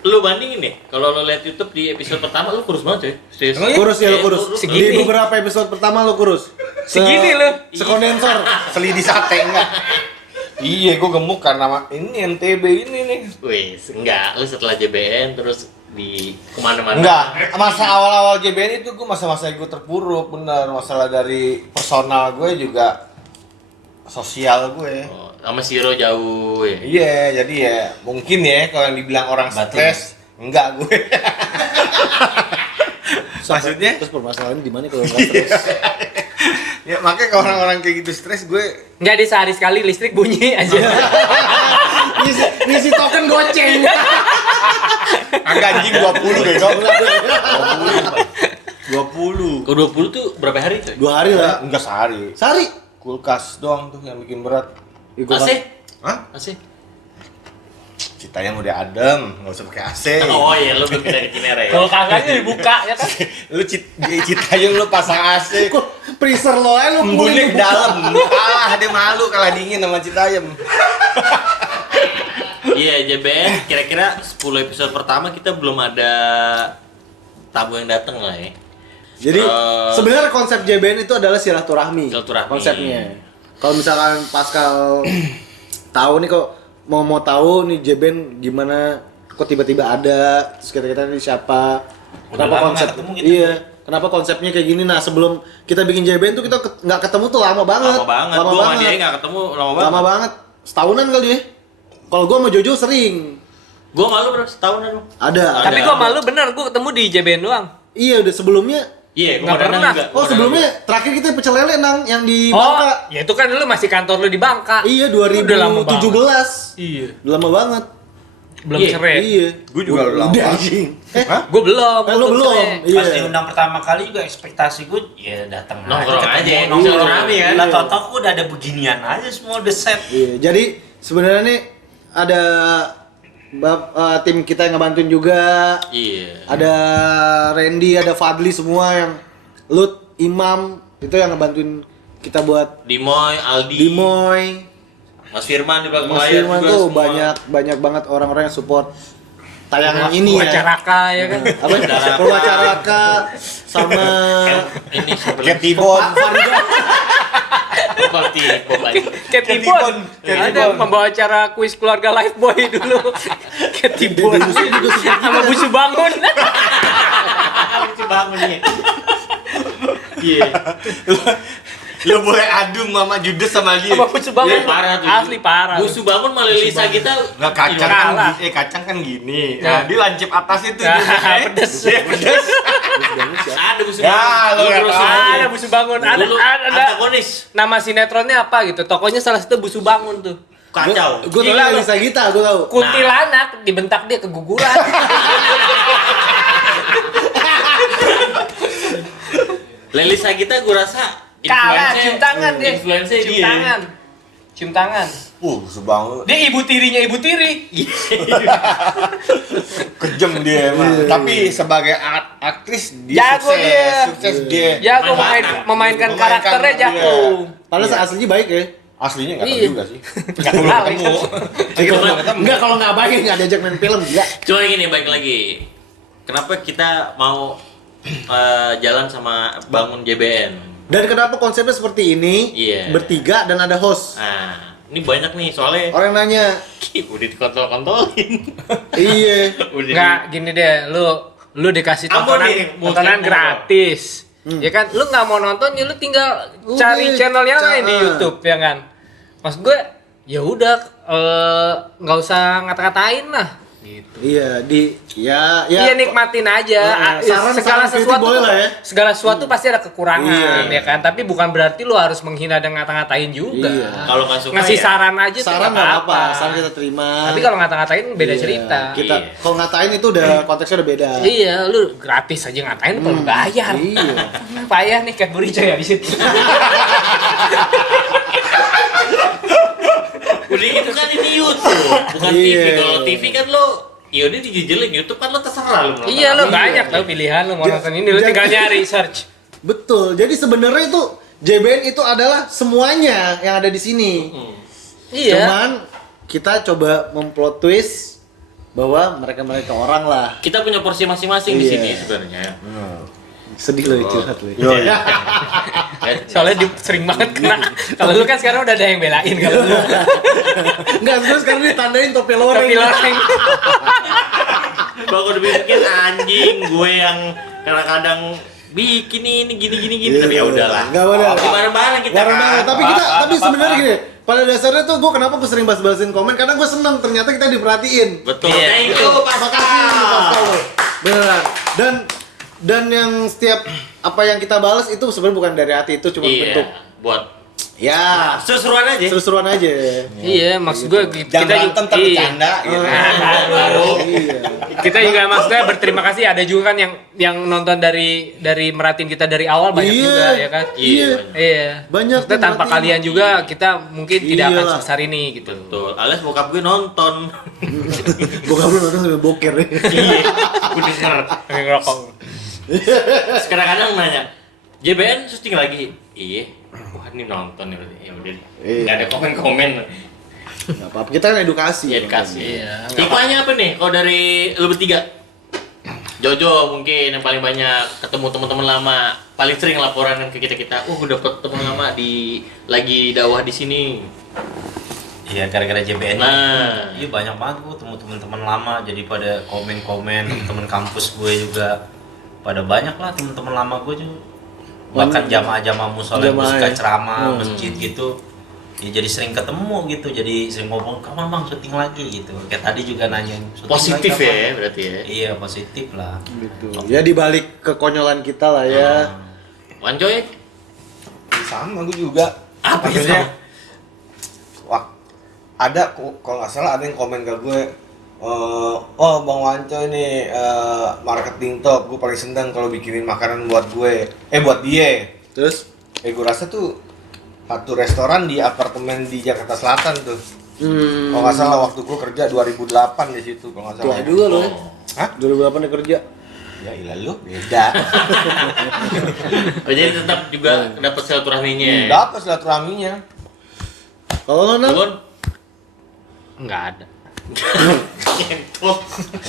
Lu bandingin nih, kalau lu lihat YouTube di episode pertama lu kurus banget coy. Serius. Emang iya? Kurus ya lo Iya, kurus. Segini. Di beberapa episode pertama lo kurus. Segini lo. Sekondensor. Selidi sate enggak? Iya, gua gemuk karena ini NTB ini nih. Wih, enggak. Lu setelah JBN terus di kemana-mana. Enggak, masa awal-awal JBN itu gue masa-masa gue terpuruk, bener. Masalah dari personal gue juga sosial gue. Oh, sama Siro jauh ya. Iya, jadi ya mungkin ya kalau yang dibilang orang stres, enggak gue. Maksudnya? Terus permasalahannya di mana kalau nggak stres? Ya makanya kalau orang-orang kayak gitu stres gue Enggak, di sehari sekali listrik bunyi aja. Ngisi token goceng. agak anjing 20 bego. 20. Kalau 20 tuh berapa hari coy? 2 hari lah. Enggak sehari. Sehari. Kulkas doang tuh yang bikin berat. Ya, gua AC? Hah? AC? Cita yang udah adem, nggak usah pakai AC. Oh iya, lu belum dari Kinera ya. Kalau kakaknya dibuka ya kan. Lu di Citayam lu pasang AC, Kok freezer lo aja lo embunnya pulih ke dalam. Kalah dia malu kalah dingin sama Citayam. Iya, JBN kira-kira 10 episode pertama kita belum ada tamu yang datang lah ya. Jadi Eh, sebenarnya konsep JBN itu adalah silaturahmi. Silaturahmi. Konsepnya. Kalau misalkan Pascal tahu nih kok mau tahu nih JBN gimana, kok tiba-tiba ada, terus kita ini siapa, Udah kenapa lama konsep nggak ketemu kita. iya, kenapa konsepnya kayak gini. Nah sebelum kita bikin JBN tuh kita nggak ketemu tuh lama banget. Lama banget. Gua sama dia nggak ketemu lama banget. Lama banget. Setahunan kali ya. Kalau gua sama Jojo sering. Gua malu bro, setahunan lu. Ada. Tapi gua malu bener, gua ketemu di JBN doang. Iya udah sebelumnya. Iya, Nggak gua pernah. juga. Oh sebelumnya terakhir kita pecel lele nang yang di Oh, Bangka. ya itu kan dulu masih kantor lu di Bangka. Iya Udah lama banget. 2017. Iya. Udah lama banget. Belum Iya. cerai. Iya. Gue juga udah lama. anjing. Hah? Gua belum. Kan gua lo belum. cerai. Iya. Pas diundang pertama kali juga ekspektasi gue ya datang Nongkrong ketemu, aja, nongkrong silaturahmi kan. Lah tau-tau gue udah ada beginian aja semua udah set. Iya. Jadi sebenarnya nih ada tim kita yang ngebantuin juga. Iya. Ada Randy, ada Fadli semua yang Lut, Imam itu yang ngebantuin kita buat Dimoy, Aldi, Dimoy. Mas Firman di belakang Mas layar Firman juga tuh semua. banyak banget orang-orang yang support tayangan ini ya. Wacaraka ya kan. Apa? Perwacaraka sama Ini sebelum Ketibon. seperti pemain. Ketibon. Ketibon. Ada pembawa acara kuis keluarga Lifeboy dulu. Ketibon. Dede Yusuf juga support Sama kita. Busu Bangun. Lucu banget nih. Iya. Lu boleh adu Mama Judes sama dia. Sama Busu Bangun. Parah tuh. Asli parah. Busu Bangun malah Lisa kita Nggak kacang Kalah. kan, kacang kan gini. Ya. Nah, dia lancip atas itu. Nah, dia, pedes. Dia pedes. ada Busu Ya, Bangun. lu nggak terus tahu. aja. Ada Busu Bangun. Ada Dulu ada antagonis. nama sinetronnya apa gitu. Tokonya salah satu Busu Bangun tuh. Kacau. Gue tau Gila, Lisa Gita, gue tau. Kuntilanak dibentak dia keguguran. Lelisa kita gue rasa Kalah, influence-nya- cium tangan dia. influence-nya Cium dia. tangan. Cium tangan. Sebangun. Dia ibu tirinya ibu tiri. Kejem dia emang. Tapi sebagai aktris dia Jago dia. sukses dia. Jago Mantap. memainkan Memainkan karakternya dia. jago. Padahal aslinya baik ya. Aslinya nggak tahu Iya. juga sih. Nggak belum ketemu. Belum ketemu. Enggak, kalau nggak baik nggak diajak main film, enggak. Cuma gini, baik lagi. Kenapa kita mau jalan sama bangun JBN? Dan kenapa konsepnya seperti ini? Iya. Bertiga dan ada host. Nah, ini banyak nih soalnya Orang nanya, udah dikontol-kontolin. iya. Udah Nggak gini deh, lu dikasih Apa tontonan nih? tontonan Mau- gratis. Ya kan, lu nggak mau nonton ya lu tinggal Udah, cari channel yang lain di ca- YouTube ya kan. Maksud gue ya udah nggak usah ngata-ngatain lah. Gitu. Iya, ya Iya nikmatin aja. Saran- Segala saran kritik sesuatu boleh lah ya. segala sesuatu pasti ada kekurangan Iya. ya kan. Tapi bukan berarti lu harus menghina dan ngata-ngatain juga. Iya. Kalau nggak suka Ngasih ya, saran aja tuh saran nggak nggak apa-apa, saran kita terima. Tapi kalau ngata-ngatain beda Iya, cerita. Kita Iya. kalau ngatain itu udah konteksnya udah beda. Iya, lu gratis aja ngatain perlu bayar. Iya. Payah nih Cadbury coy habis itu. udah gitu kan ini YouTube, bukan TV. Iya. Kalau TV kan lo ya udah dijejelin, YouTube kan lo terserah lo mau nonton Iya, lu apa. banyak tau pilihan lu mau nonton ini, lu tinggal nyari search. Betul. Jadi sebenarnya itu JBN itu adalah semuanya yang ada di sini. Iya. Cuman kita coba memplot twist bahwa mereka orang lah. Kita punya porsi masing-masing di Iya. sini sebenarnya. Sedih loh, curhat loh. Soalnya sering banget kena. Kalau lu kan sekarang udah ada yang belain kalau lu. Enggak, terus sekarang ditandain topi loreng. Tapi loreng. Kalau udah bikin anjing, gue yang kadang-kadang bikin ini gini, tapi ya udahlah. Enggak boleh. Bareng-bareng kita. Bareng-bareng. Tapi sebenarnya gini, pada dasarnya tuh gue kenapa gue sering balas-balasin komen karena gue seneng ternyata kita diperhatiin. Betul. Iya. Thank you, Makasih Pascal. Pascal. Beneran. Dan yang setiap apa yang kita balas itu sebenarnya bukan dari hati, itu cuma bentuk Iya, buat ya seru-seruan aja. seru-seruan aja. Iya, maksud gue Jangan kita berantem tapi bercanda gitu. Iya. Kita juga maksudnya berterima kasih ada juga kan yang nonton dari merhatiin kita dari awal banyak Iya. juga ya kan. Iya. Iya. Banyak Maksudnya tuh tanpa merhatiin. kalian juga kita mungkin tidak akan Iyalah. sebesar ini gitu. Betul. Alias bokap gue nonton. Bokap lu nonton sampai boker ya. Iya, gue denger. Pakai ngerokok. Kadang-kadang nanya, JBN syuting lagi? Iya. Wah ini nonton ya udah. Iya. Nggak ada komen-komen. Enggak apa-apa, kita kan edukasi. Ya dikasih. Iya. Tipenya apa nih? Kalau dari lu bertiga? Jojo mungkin yang paling banyak ketemu teman-teman lama, paling sering laporan ke kita. Gue dapet teman lama lagi dakwah di sini. Iya, gara-gara JBN. Nah. Iya banyak banget gue temu teman-teman lama, jadi pada komen-komen, temen kampus gue juga pada banyak lah teman-teman lama gue juga. Bahkan jamaah-jamaah musola yang Jamaah suka ya? ceramah, masjid gitu. Ya jadi sering ketemu gitu, jadi sering ngomong, kapan bang syuting lagi gitu. Kayak tadi juga nanyain syuting Positif lagi kapan?" ya berarti ya. Iya positif lah. Gitu. Ya dibalik kekonyolan kita lah ya. Wancoy? Sama gue juga. Apa yang Maksudnya, sama? wah, ada kalau nggak salah ada yang komen ke gue, oh Bang Wanco ini marketing top, gue paling senang kalau bikinin makanan buat gue, buat dia. Terus Gue rasa tuh satu restoran di apartemen di Jakarta Selatan tuh. Kalau nggak salah waktu gue kerja 2008 di situ kalau nggak salah. tua juga loh ya. Hah? 2008 dia kerja. Ya ilah lu beda. Oh, jadi tetap juga dapat silaturahminya. Dapat silaturahminya. Kalau lo Nam? Belum? Enggak ada. Kentut.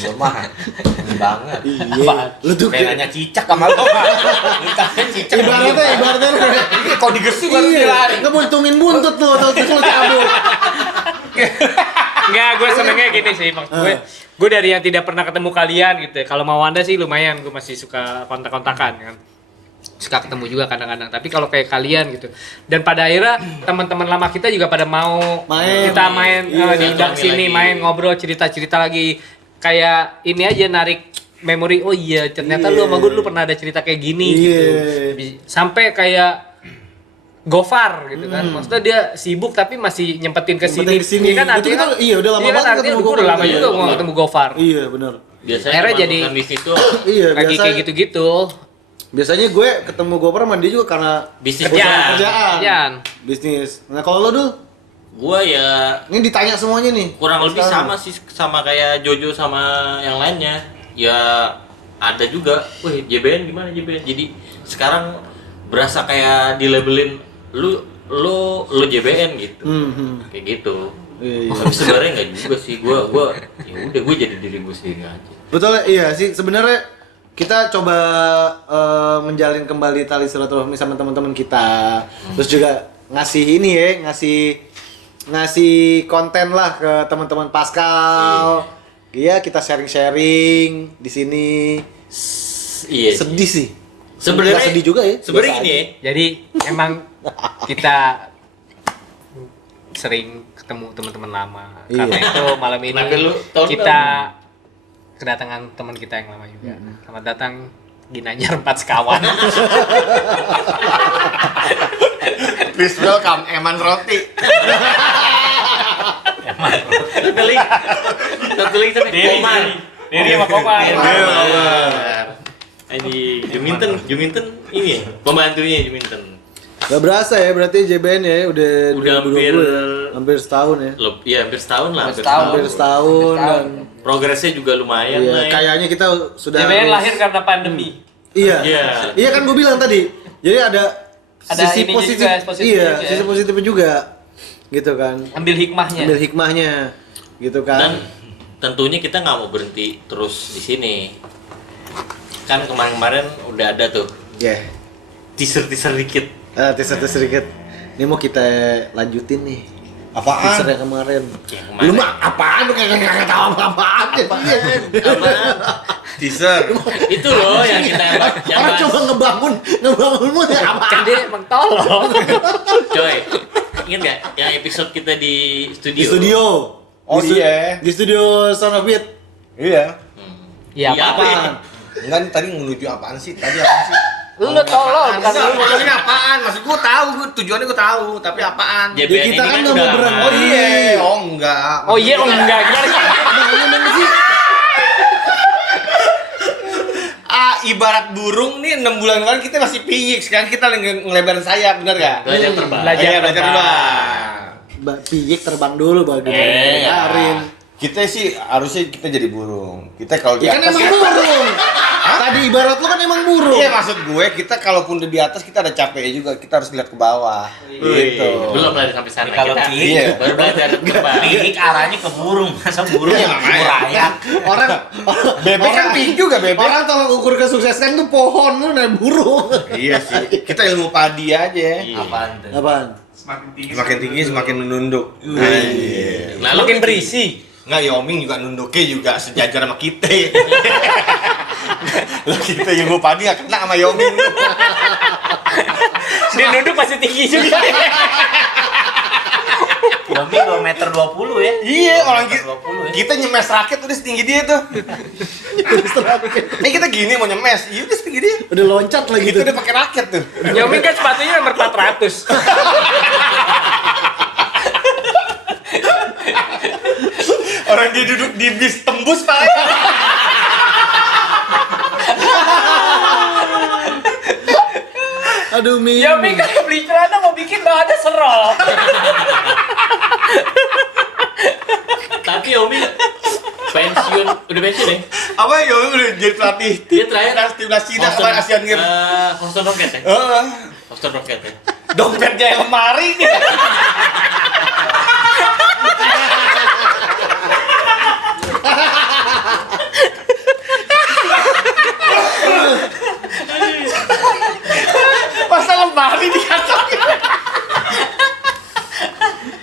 Lu mah ini banget. Iya. Lu tuh Kayak nanya cicak sama lu. Lu tanya cicak. ibaratnya lu Kalau digesu baru dia lari. Nggak mau hitungin buntut lo, terus lo cabut. Enggak, gue senengnya gini sih, maksud gue dari yang tidak pernah ketemu kalian gitu ya. Kalau mau Wanda sih lumayan, gue masih suka kontak-kontakan kan. suka ketemu juga kadang-kadang. Tapi kalau kayak kalian gitu, dan pada akhirnya teman-teman lama kita juga pada mau kita main diundang sini, main ngobrol cerita-cerita lagi, kayak ini aja narik memori. Oh iya, ternyata lu sama gue dulu pernah ada cerita kayak gini gitu. Sampai kayak Gofar gitu kan, maksudnya dia sibuk tapi masih nyempetin ke sini. Kan artinya udah lama banget artinya udah lama juga mau ketemu Gofar. Iya benar. Biasanya Akhirnya cuma jadi nonton di situ Iya lagi biasa. kayak gitu-gitu. Biasanya gue ketemu Gopar sama dia juga karena bisnis kerjaan. Bisnis. Nah kalau lo dulu, gua ya ini ditanya semuanya nih. kurang lebih Sekarang. sama sih, sama kayak Jojo sama yang lainnya. Ya ada juga, wih JBN gimana JBN. Jadi sekarang berasa kayak dilabelin lu JBN gitu. Kayak gitu. Iya. Tapi sebenarnya enggak juga sih, gua ya udah gue jadi diri gue sendiri aja. Betul iya sih sebenarnya kita coba menjalin kembali tali silaturahmi sama teman-teman kita. Terus juga ngasih ini ya, ngasih konten lah ke teman-teman Pascal. Iya, kita sharing-sharing di sini. Iya. Sedih sih. Sebenarnya Nggak sedih juga ya. Sebenarnya biasa ini aja. Jadi emang kita sering ketemu teman-teman lama. Iya. Karena itu malam ini Kenapa lu tahun kita kedatangan teman kita yang lama juga. Selamat datang Ginanyar 4 sekawan. Please welcome Eman Roti. Satu lagi sampai Komar. Dari sama Komar. Ini Juminten ini ya, pembantunya Juminten. Gak berasa ya berarti JBN ya udah hampir 2020 ya. Hampir setahun ya. Iya hampir setahun lah. Hampir setahun dan Progresnya juga lumayan iya, lah ya. kayaknya kita sudah JBN harus- lahir karena pandemi. Iya. Iya. Iya kan gue bilang tadi. Jadi ada sisi ininya positif. juga, positifnya Iya, juga ya. sisi positifnya juga. Gitu kan. Ambil hikmahnya. Ambil hikmahnya. Gitu Dan kan. tentunya kita nggak mau berhenti terus di sini. Kan kemarin-kemarin udah ada tuh Ya. teaser dikit. Teaser sedikit. Ini mau kita lanjutin nih. Apaan? Teaser yang kemarin. Yang kemarin. Lu mah apaan lu kagak tahu apa-apaan. Teaser. Itu loh yang kita yang Orang bahas. coba ngebangun mood ya apa? Kan dia emang tolong. Coy, ingat nggak yang episode kita di studio? Di studio. Oh Di stu- iya. Di studio Sound of Beat. Iya. Iya, Iya, apa? Apaan? Enggak nih tadi menuju apaan sih? Tadi apaan sih? Lu tolong, bukan Enggak, lu. ngomongin apaan? Maksud gua tahu, tujuannya gua tahu, tapi apaan? JBN Ya, kita ini kan kan nggak udah mau berhenti. lama. Oh iya, oh enggak. Oh iya, oh enggak. Gimana sih? Gimana sih? Ibarat burung nih 6 bulan kemarin kita masih piyik, sekarang kita lagi ngelebarin sayap, bener gak? Belajar terbang. Belajar. Iya, belajar terbang. terbang. Piyik terbang dulu bagaimana? Karin. Kita sih harusnya kita jadi burung. Kita kalau di Ya kan atas emang burung. Tadi ibarat lu kan emang burung. Iya maksud gue kita kalaupun udah di atas kita ada capeknya juga, kita harus lihat ke bawah. Wih, Gitu. belum lah sampai sana. Kalau Kita piyik, iya. baru belajar terbang. Piyik arahnya ke burung, masa burung Iya, yang makanya. merayak. Orang Bebek kan piyik juga bebek. Orang tolong ukur kesuksesan tuh pohon lu naik burung. Iya sih. Kita ilmu padi aja. Apaan tuh? Apaan? Semakin tinggi semakin menunduk. Iya. Nah, lu Makin berisi. Nggak, Yoming juga nunduknya juga sejajar sama kita. Lah kita ilmu padi nggak kena sama Yoming. Dia nunduk masih tinggi juga. Yomi 2 meter 20 ya. Iya, orang 2 meter 20 ya. kita nyemes rakit udah setinggi dia tuh. Ini kita gini mau nyemes, iya udah setinggi dia. Udah loncat lagi Kita tuh. udah pakai raket tuh. Yomi kan sepatunya nomor 400. Orang dia duduk di bis tembus pak. Aduh Mi. Yomi kan beli celana mau bikin bahannya serol. Tapi Omi pensiun, udah pensiun ya? Apa ya udah jadi pelatih Dia terakhir timnas Cina kemarin Asian Games. Houston Rocket ya? Heeh. Houston Rocket ya? Dompetnya yang lemari nih. Masa lemari di kantong?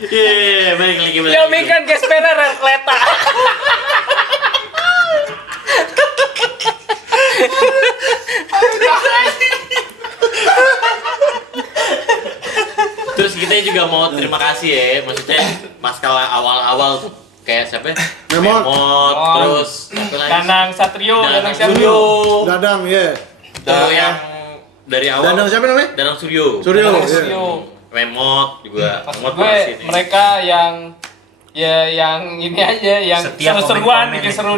Iya, balik lagi. Yomi kan gespernya kereta. juga mau terima kasih ya, maksudnya Pascal awal-awal tuh kayak siapa? Memot. Terus apa lagi? Danang Satrio, Danang Suryo. Dadang, iya. Tuh yang dari awal. Dadang siapa namanya? Danang Suryo. Suryo. Danang iya. Suryo. Memot juga. Maksud Memot gue masih nih. mereka yang ini aja yang Setiap seru-seruan komen-komen bikin nih. seru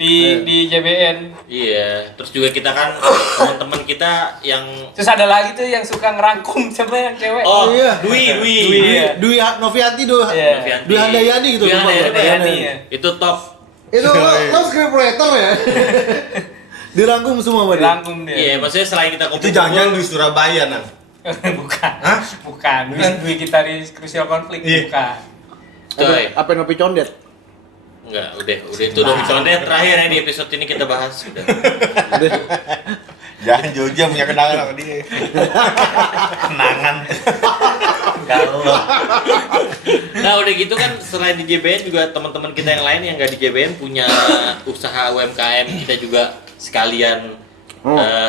di JBN. Iya, terus juga kita kan teman-teman kita yang Terus ada lagi tuh yang suka ngerangkum siapa yang cewek. oh, Iya. Dwi. Iya. Dwi Novianti tuh. Iya. Dwi Handayani gitu. Dwi lupa gua. Handayani. Iya. Itu top. Itu lo script writer ya? Dirangkum semua sama dia. Rangkum dia. Iya, maksudnya selain kita Itu kumpul jangan di Surabaya, Nang. Bukan. Hah? Bukan. Dwi gitaris Crucial Conflict, Iya. bukan. coy. Apa ngopi condet? Enggak, udah itu udah episode terakhir ya di episode ini kita bahas sudah. Jangan Jogja punya kenangan sama dia. Kenangan. Galau. Nah udah gitu kan selain di JBN juga teman-teman kita yang lain yang nggak di JBN punya usaha UMKM, kita juga sekalian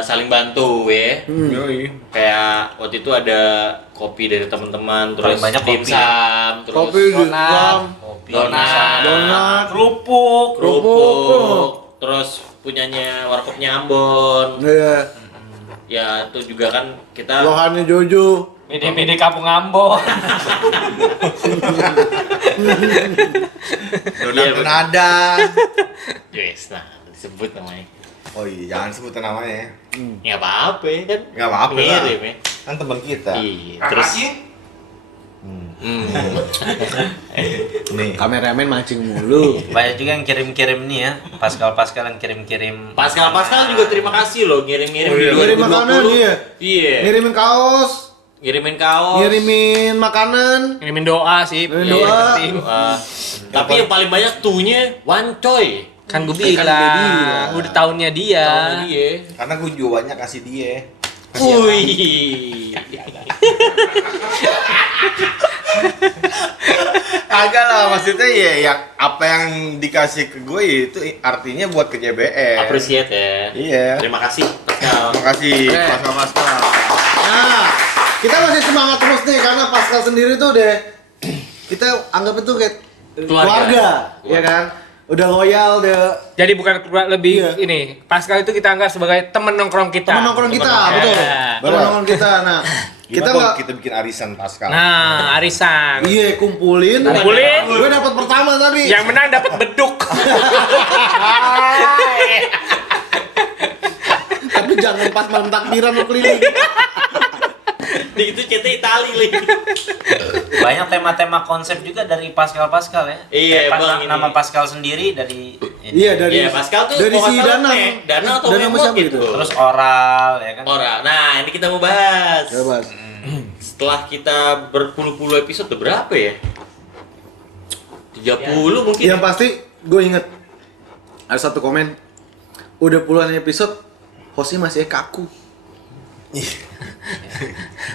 saling bantu ya. Yoi. Kayak waktu itu ada kopi dari teman-teman, terus Paling banyak kopi. dimsum, terus Kopi, Donat. donat, Kerupuk. kerupuk, terus punyanya warkopnya Ambon. Iya. Ya itu juga kan kita Lohannya Jojo. PD Kampung Ambon. Donat Nada. yes, nah disebut namanya. Oh iya, jangan sebut namanya ya. Nggak apa-apa ya kan? Nggak apa-apa lah. Mirip ya. Kan teman kita. Iya, terus Nih. Kameramen mancing mulu. Banyak juga yang kirim-kirim nih ya. Pascal yang kirim-kirim. Pascal juga terima kasih loh ngirim-ngirim Oh, iya. di Ngirim 2020. makanan, iya. Iya. Ngirimin kaos, Ngirimin kaos. ngirimin makanan. Ngirimin doa sih. Ngirimin Iya, doa. penting. Tapi yang paling banyak tuhnya Wancoy. Kan gue Kan dia bilang, bilang. udah tahunnya dia. Tahunnya dia. Karena gue juga banyak kasih dia. Wih. Agak lah, maksudnya ya yang apa yang dikasih ke gue itu artinya buat ke JBN. Appreciate ya. Iya. Terima kasih Pascal. Terima kasih Oke. Pascal. Nah, kita masih semangat terus nih karena Pascal sendiri tuh udah kita anggap itu kayak keluarga, ya kan? Udah loyal, udah Jadi bukan lebih Iya. ini. Pascal itu kita anggap sebagai teman nongkrong kita. teman nongkrong kita, Teman betul. nongkrong. Teman nongkrong kita. Nah, kita Kita nggak kita bikin arisan Pascal. Nah, arisan. iya kumpulin. Kumpulin. Gue dapat pertama tadi. Yang menang dapat beduk. Tapi jangan pas malam takbiran lo keliling. Di itu CT Itali lagi. Banyak tema-tema konsep juga dari Pascal ya. Iya, Bang, ini. Nama Pascal sendiri dari ini. Iya dari Iya, Pascal tuh dari kalau si nggak salah Danang. Danang atau Danang Memot siapa gitu. gitu? Terus oral ya kan. Orang. Nah, ini kita mau bahas. Ya, Bas. Setelah kita berpuluh-puluh episode udah berapa ya? 30 mungkin. Yang pasti gue inget ada satu komen. Udah puluhan episode, hostnya masih kaku.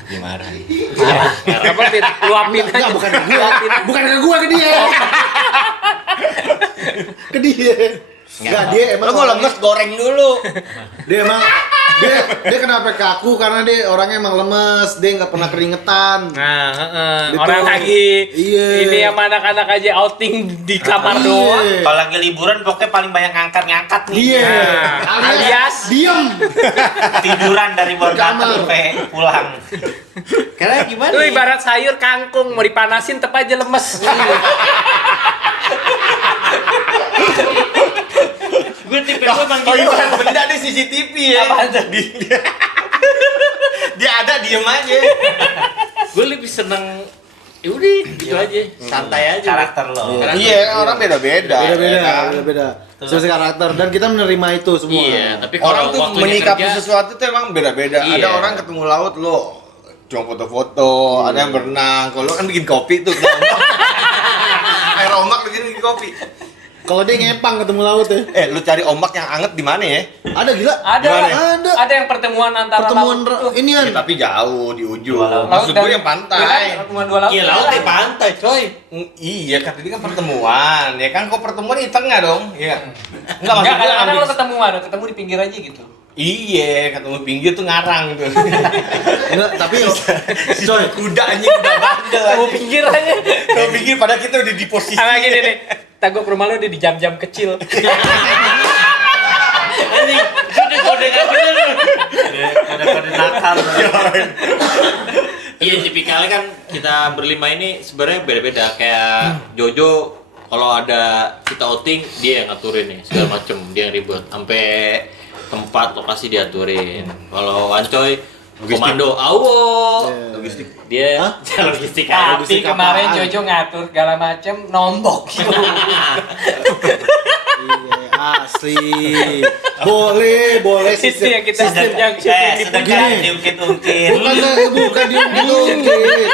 Gimana? Apa Fit? Luapin Enggak, aja. bukan ke gue. Bukan ke gue, ke dia. Ke dia. Enggak, dia emang Lo gue lemes goreng dulu. Dia emang dia kenapa kaku karena dia orangnya emang lemes, dia nggak pernah keringetan. Nah, Gitu. orang lagi Iya. ini yang anak-anak aja outing di kamar doang. Iya. Kalau lagi liburan pokoknya paling banyak ngangkat nih. Iya. Nah, alias diem. Tiduran dari baru datang Kamar. sampai pulang. Karena gimana? Itu ibarat sayur kangkung mau dipanasin tetap aja lemes. Gue tipe gue emang Oh gitu. iya, benda di CCTV ya. Apaan tuh? Dia ada diem aja. Gue lebih seneng ya udah gitu aja, santai aja. Karakter lo. Karakter. Iya, kan orang beda-beda. Beda-beda, ya kan? beda-beda. Sesuai karakter dan kita menerima itu semua. Iya, tapi kalau Orang tuh waktunya menyikapi kerja, sesuatu tuh emang beda-beda. Iya. Ada orang ketemu laut lo cuma foto-foto, ada yang berenang. Kalau lo kan bikin kopi tuh, air ombak lo bikin kopi. Kalau dia ngepang ketemu laut ya. Lu cari ombak yang anget di mana ya? Ada gila? Ada, Gimana ya? Ada. yang pertemuan antara Pertemuan laut tuh. inian. Ya, tapi jauh di ujung. Dua laut. Maksud gue dan- yang pantai. Iya kan, pertemuan dua laut. iya laut di pantai, coy. Iya, kata dia kan pertemuan. Ya kan kok pertemuan di tengah dong. Iya. Enggak maksud Enggak, gue kadang-kadang lo ambil. ketemu di pinggir aja gitu. Iya, ketemu pinggir tuh ngarang gitu. Enggak, tapi Coy, kuda anjing, kuda bandel Mau anjing. pinggir aja. Kalau pinggir pada kita udah di posisi. Sama gini nih. Tagok ke rumah lu di jam-jam kecil. Anjing, itu kode gak bener. Kode nakal. Iya, tipikalnya kan kita berlima ini sebenarnya beda-beda. Kayak Jojo kalau ada kita outing dia yang ngaturin nih segala macem, dia yang ribet sampai tempat lokasi diaturin. Kalau Wancoy komando awo Logistik. dia Hah? logistik Tapi Logistik kemarin apaan? Jojo ngatur segala macem nombok. Iya, asli. Boleh Itu sistem. yang kita sistem. yang syuting di sedangkan Begini. diungkit-ungkit. Bukan diungkit.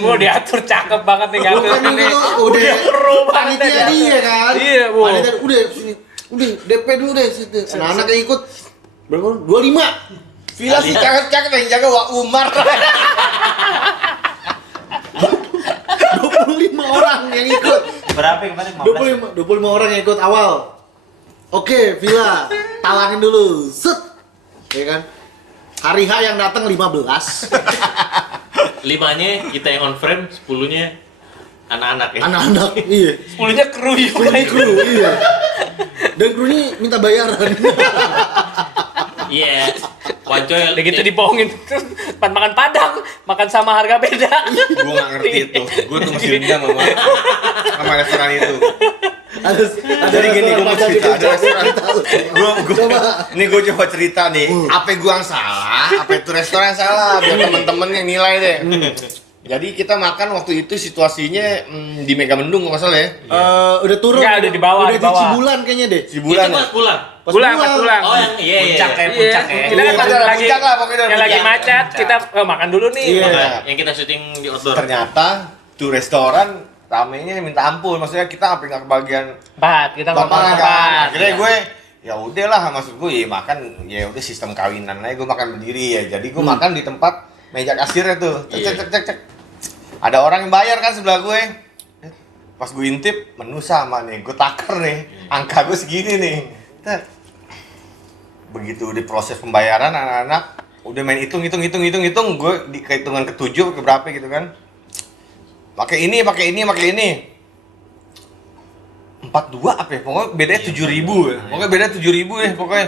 Wah, diatur cakep banget nih ngatur Bukan ini. itu udah pro banget panitia ya. dia kan. Iya, Bu. Panitia udah sini. Udah DP dulu deh situ. Anak-anak yang ikut berapa? 25. Villa sih cakep-cakep yang jaga Wak Umar. 25 orang yang ikut. Berapa kemarin? 15? 25 orang yang ikut awal. Oke, Villa, talangin dulu. Set. Ya kan? Hari H yang datang 15. 5-nya kita yang on frame, 10-nya anak-anak ya. Anak-anak, iya. 10-nya kru juga. Kru, iya. Dan krunya minta bayaran. Iya. Wancoy Udah gitu dibohongin. Pan makan Padang, makan sama harga beda. Gue gak ngerti itu. Gue tuh masih dendam sama restoran itu. ada Jadi gini, gue mau restoran cerita, Padang ada restoran. di Coba. Ini gue coba cerita nih. Apa gue yang salah? Apa itu restoran yang salah? Biar temen-temen yang nilai deh. Jadi kita makan waktu itu situasinya di Megamendung kalau nggak salah ya. Udah turun. Enggak, udah di bawah, Udah di di bawah. Cibulan kayaknya deh. itu Cibulan ya. pas pulang. Pas Pulang. Oh yang iya iya. Puncak ya, Iya, puncak ya. kita Iya, kan ada lagi puncak lah, pokoknya ada yang lagi puncak. macet, kita makan dulu nih. Iya. Makanya, yang kita syuting di outdoor. Ternyata tuh restoran ramenya minta ampun. Maksudnya kita sampai nggak kebagian Bat, kita ngomong bapak kan. tempat. Akhirnya gue ya udahlah, maksud gue ya makan ya udah sistem kawinan aja, gue makan berdiri ya. Jadi gue makan di tempat meja kasirnya tuh. Cek Iya. cek cek cek. Ada orang yang bayar kan sebelah gue. Pas gue intip menu sama nih, gue takar nih. Angka gue segini nih. Tet. Begitu di proses pembayaran anak-anak udah main hitung, gue di kehitungan ketujuh ke berapa gitu kan. Pakai ini. 42 apa ya? Pokoknya bedanya 7.000 ya. Pokoknya beda 7.000 ya pokoknya.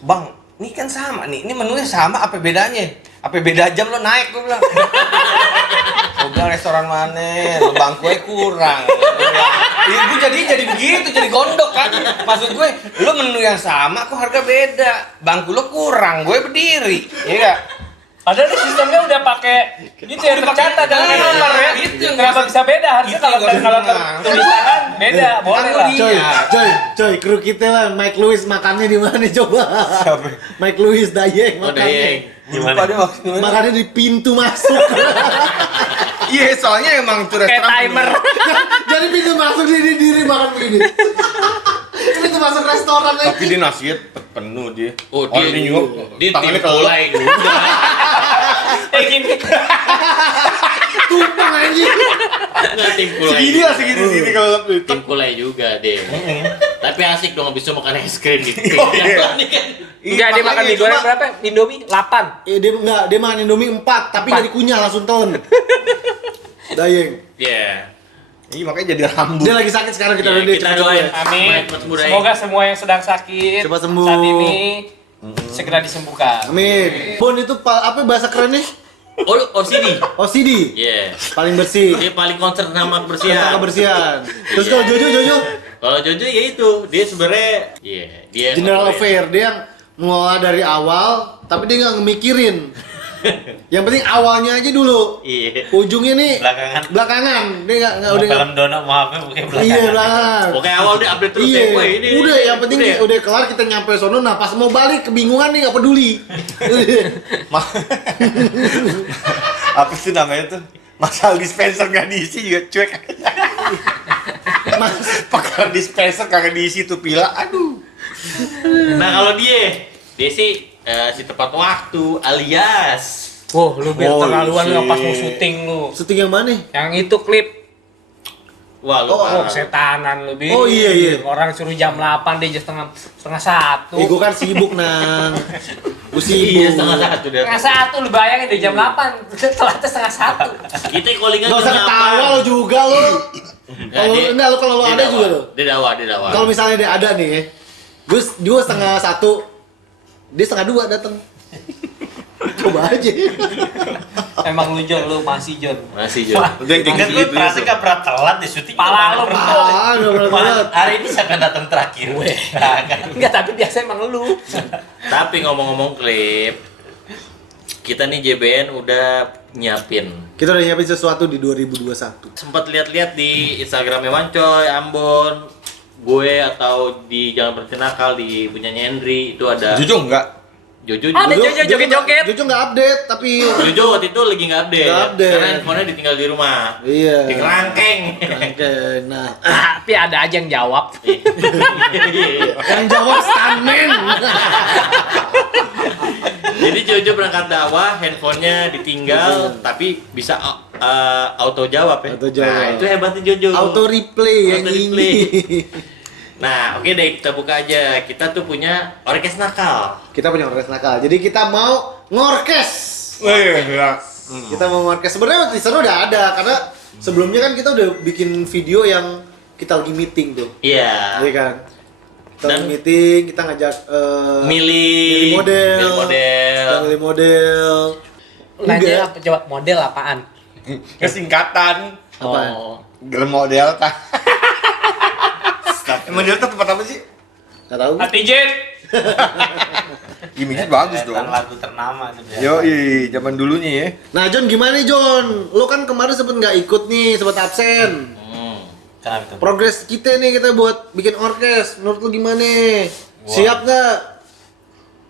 Bang, ini kan sama nih. Ini menunya sama apa bedanya? Apa beda jam lo naik gue bilang. Gue bilang restoran mana? Lo bangkunya kurang. Iya, gue jadi begitu, jadi gondok kan. Maksud gue, lo menu yang sama kok harga beda. Bangku lo kurang, gue berdiri. Iya gak? Padahal di sistemnya udah pakai itu yang tercatat dengan Iya, nomor ya. itu yang Kenapa gua- bisa beda? Harusnya itu kalau yang gua kalau bilang. tulis tangan beda, boleh lah. Coy, kru kita lah, Mike Lewis makannya di mana coba? Siapa? Mike Lewis Dayeng Oh makannya. Dayeng. Lupa deh maksudnya. Makannya di pintu masuk. Iya, soalnya emang tuh Kayak restoran timer. Jadi pintu masuk dia diri makan begini. Pintu masuk restoran Tapi lagi. dia nasihat penuh dia. Oh Orang dia nyuap, dia tangannya tim kulai juga. Kayak gini. Tumpang anjing. Nggak tim kulai. segini kalau lebih. Tim kulai juga deh. Tapi asik dong abis itu makan es krim gitu. Oh, iya. Ini kan. Enggak, dia makan mie goreng berapa? Indomie 8. Dia makan Indomie 4 tapi nggak dikunyah langsung telan. Dayeng. Iya. Iya, makanya jadi rambut. Dia lagi sakit sekarang kita Ya, udah kita doain. Amin. Cepat sembuh, Dayeng. Semoga semua yang sedang sakit Cepat sembuh. saat ini segera disembuhkan. Amin. Bon itu apa bahasa kerennya? Oh OCD. OCD. Iya. Paling bersih. Dia paling concern sama Tentang kebersihan. kebersihan. Terus Iya. kalau Jojo Kalau Jojo ya itu, dia sebenarnya iya, dia General ngelakuin. Affair, dia yang mengolah dari awal, tapi dia nggak ngemikirin. Yang penting awalnya aja dulu. Iya. Ujungnya nih Belakangan. Dia nggak Mau udah. film Dono maafnya bukan belakangan. Iya belakangan. Oke awal dia update terus Iya, ya. Wah, ini. udah yang penting udah. udah kelar kita nyampe sono. Nah pas mau balik kebingungan nih nggak peduli. Apa sih namanya tuh? Masalah dispenser nggak diisi juga cuek. Pakai dispenser kagak diisi tuh pila. Aduh. Nah, kalau dia sih si tepat waktu alias Wah, lu biar Oh, terlaluan iya. lu pas mau syuting lu. Syuting yang mana? Yang itu klip Wah, lu Oh, parah. Setanan lebih. Oh, iya. Orang suruh jam 8 dia setengah 1. Gue kan sibuk nang. Gue Iya, sibuk. setengah satu deh. Setengah 1 lu bayangin deh jam 8 telatnya setengah 1. Kita callingan Gak usah jam ketawa lo juga lo. Kalau enggak lo kalau lo ada juga lo. Dia dakwah. Kalau misalnya dia ada nih, gue setengah 1, dia setengah 2 datang. Coba aja. Emang lu Jon, lu masih Jon. Masih Jo. Udah yang kayak Kan gue gitu perasaan gak pernah telat di syuting. Pala lu Ah, udah pernah telat. Hari ini siapa yang datang terakhir? Enggak, tapi biasa emang lu. Tapi ngomong-ngomong klip, kita nih JBN udah nyiapin. Kita udah nyiapin sesuatu di 2021. Sempat lihat-lihat di Instagramnya Wancoy, Ambon, gue atau di Jangan Berhenti Nakal di punyanya Henry itu ada Jujur enggak? Jojo. Ada Jojo joget-joget. Jojo nggak update, tapi Jojo waktu itu lagi nggak update, Nggak update. karena handphonenya ditinggal di rumah. iya. Di kerangkeng. Oke, nah. Tapi ada aja yang jawab. Yang jawab stuntman. Jadi Jojo berangkat dakwah, handphonenya ditinggal, tapi bisa auto jawab ya. Auto jawab. Nah, itu hebatnya Jojo. Auto replay yang Auto ini. Nah, oke deh, kita buka aja. Kita tuh punya orkes nakal. Kita punya orkes nakal. Jadi kita mau ngorkes. Iya. Kita mau ngorkes. Sebenarnya teaser udah ada karena sebelumnya kan kita udah bikin video yang kita lagi meeting tuh. Iya. Iya kan? Kita Dan lagi meeting, kita ngajak milih model. milih model. Kita milih model. Nanya Enggak. apa coba model apaan? Kesingkatan. Apaan? Oh. Gelemo Delta. Emang Delta tempat apa sih? Nggak tahu. Antigen. Gimiknya bagus dong. Lagu ternama tuh biasa. Yoi, zaman dulunya ya. Nah John gimana nih John? Lo kan kemarin sempet nggak ikut nih, sempet absen. Kenapa tuh? Progres kita nih kita buat bikin orkes. Menurut lo gimana? Siap nggak?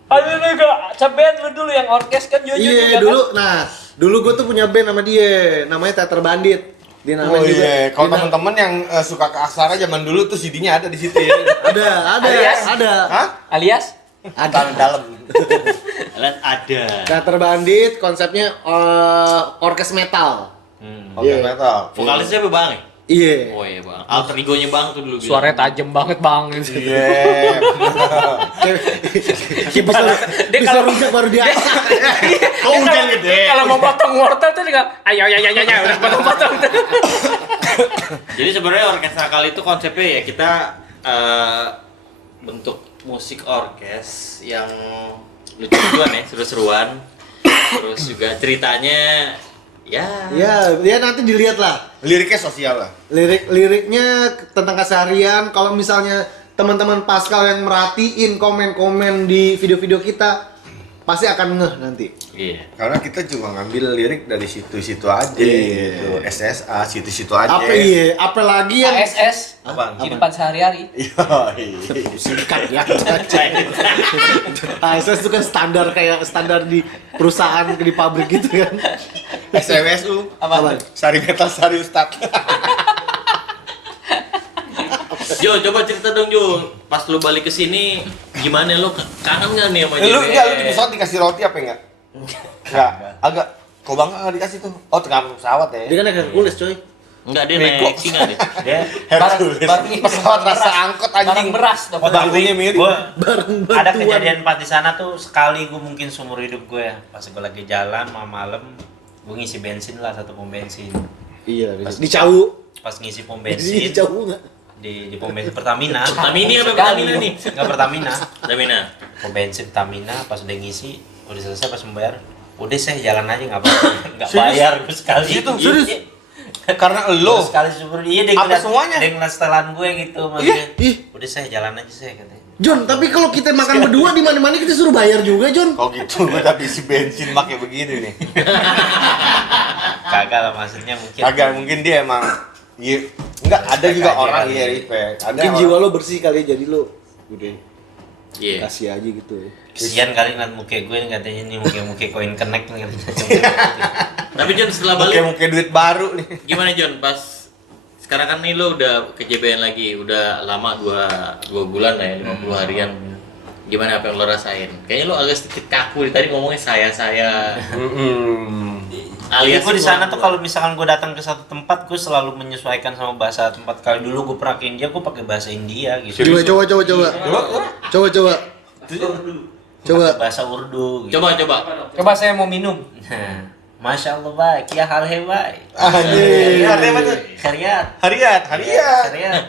Aduh nih gak band lu dulu yang orkes kan Jojo Iya juga dulu. kan? Nah dulu gue tuh punya band sama dia. Namanya Teater Bandit. Dia Oh namanya juga. iya, kalau dia teman-teman yang suka ke aksara zaman dulu tuh CD-nya ada di situ ya. ada, Alias? ada. Hah? Alias Ada dalam. Lihat ada. Teater Bandit konsepnya orkes metal. Oke, Iya. metal. Vokalisnya siapa Bang? Iya. Oh iya Bang. Alter egonya Bang tuh dulu. suaranya tajam banget bang. Iya. Dia bisa Dia bisa kalau- rujak baru dia. Kok hujan gede? Kalau mau potong wortel tuh dia ayo udah potong. Jadi sebenarnya orkes nakal itu konsepnya ya kita bentuk musik orkes yang lucu-lucuan ya, seru-seruan. Terus juga ceritanya ya Ya nanti dilihat lah. Liriknya sosial lah. Liriknya tentang keseharian. Kalau misalnya teman-teman Pascal yang merhatiin komen-komen di video-video kita pasti akan ngeh nanti. iya. Karena kita cuma ngambil lirik dari situ-situ aja Iya. gitu. SSA, situ-situ aja. Apa iya? Apalagi yang ASS Apaan? kehidupan sehari-hari. Yoi. singkat ya. ASS itu kan standar kayak standar di perusahaan di pabrik gitu kan. SMSU. Apaan? Sari Metal Sari Ustad. Jo, coba cerita dong Jo. Pas lu balik ke sini gimana lu kangen nggak nih sama Lu JBN? enggak, lu di pesawat dikasih roti apa enggak? Enggak. Agak kok bangga enggak dikasih tuh. Oh, tengah pesawat ya. Dia kan Hercules coy. Enggak, dia Bego. naik singa deh. Dia Hercules. Pesawat rasa angkot Barang anjing. beras dong. Bangkunya mirip. Bareng ada bantuan. kejadian pas di sana tuh sekali gue mungkin seumur hidup gue ya. Pas gue lagi jalan malam gue ngisi bensin lah, satu pom bensin. Iya, di Cau. Pas ngisi pom Di bensin Cau enggak? di pom bensin Pertamina. Pertamina apa Sekali. Pertamina nih? Enggak Pertamina. Pertamina. Pom bensin Pertamina pas udah ngisi, udah selesai pas membayar. Udah saya jalan aja nggak apa-apa. Nggak bayar gue sekali. Itu, Iya, serius? iya. Karena Lo lo sekali seumur iya dia Apa ngeliat- semuanya? dia ngeliat setelan gue gitu maksudnya. Ih. Udah saya jalan aja saya katanya. John, tapi kalau kita makan berdua di mana-mana kita suruh bayar juga, John. kalau gitu gua tapi isi bensin pakai begini nih. Kagak lah maksudnya mungkin. Kagak mungkin dia emang iya, enggak ada juga Respect aja orang kali. iya respect. Ada Mungkin orang- jiwa lo bersih kali ya, jadi lo udah Iya. kasih aja gitu. Kesian kali ngeliat muka gue nih katanya nih muka koin connect nih katanya. Tapi Jon setelah balik Muka duit baru nih. gimana Jon pas sekarang kan nih lo udah ke JBN lagi, udah lama dua bulan lah ya, 50 harian. Gimana apa yang lo rasain? Kayaknya lo agak sedikit kaku tadi ngomongnya saya. Alias gue di sana kurang tuh kalau misalkan gue datang ke satu tempat, gue selalu menyesuaikan sama bahasa tempat. Kalau dulu gue pernah ke India, gue pakai bahasa India gitu. Coba. Coba. Bahasa Urdu. Gitu. Coba. Coba saya mau minum. Masya Allah baik, kia hal he baik. Anjir. Artinya apa tuh? Khariat. Hariat. Khariat.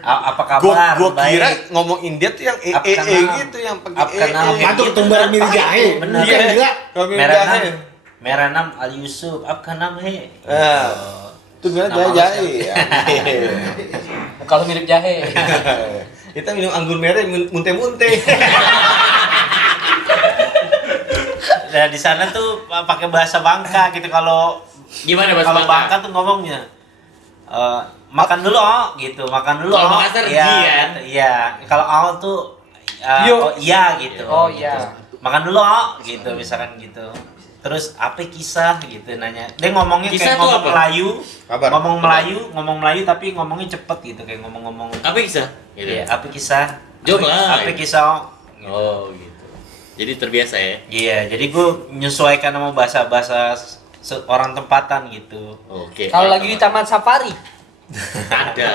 Apa kabar? Gua Baik. kira ngomong India tuh yang Apkanam. gitu, yang pakai Apkanam. Apa tuh tumbar miri jahe? Bener. Iya gila. Kalau minum Merah jahe. nam, merah nam Al Yusuf. Apka nam he. Itu bilang Nama jahe. Kalau mirip jahe. Kita minum anggur merah munte-munte. Nah di sana tuh pakai bahasa Bangka gitu. Kalau Gimana bahasa kalau Bangka? Bangka tuh ngomongnya makan dulu gitu, makan dulu. Kalau Makassar, iya, ji, ya? gitu, iya. Kalau awal tuh Yo. oh iya gitu. Oh, gitu. iya. Makan dulu gitu, misalkan gitu. Terus apa kisah gitu nanya. Dia ngomongnya Kisah kayak tuh ngomong apa? Melayu, Kabar. ngomong Melayu tapi ngomongnya cepet gitu, kayak ngomong-ngomong. Apa kisah? Gitu. Iya, apa kisah? Jawab lah. Apa kisah? Oh gitu. Jadi terbiasa ya. Iya, jadi gue menyesuaikan sama bahasa-bahasa orang tempatan gitu. Oke. Kalau lagi di Taman Safari. ada.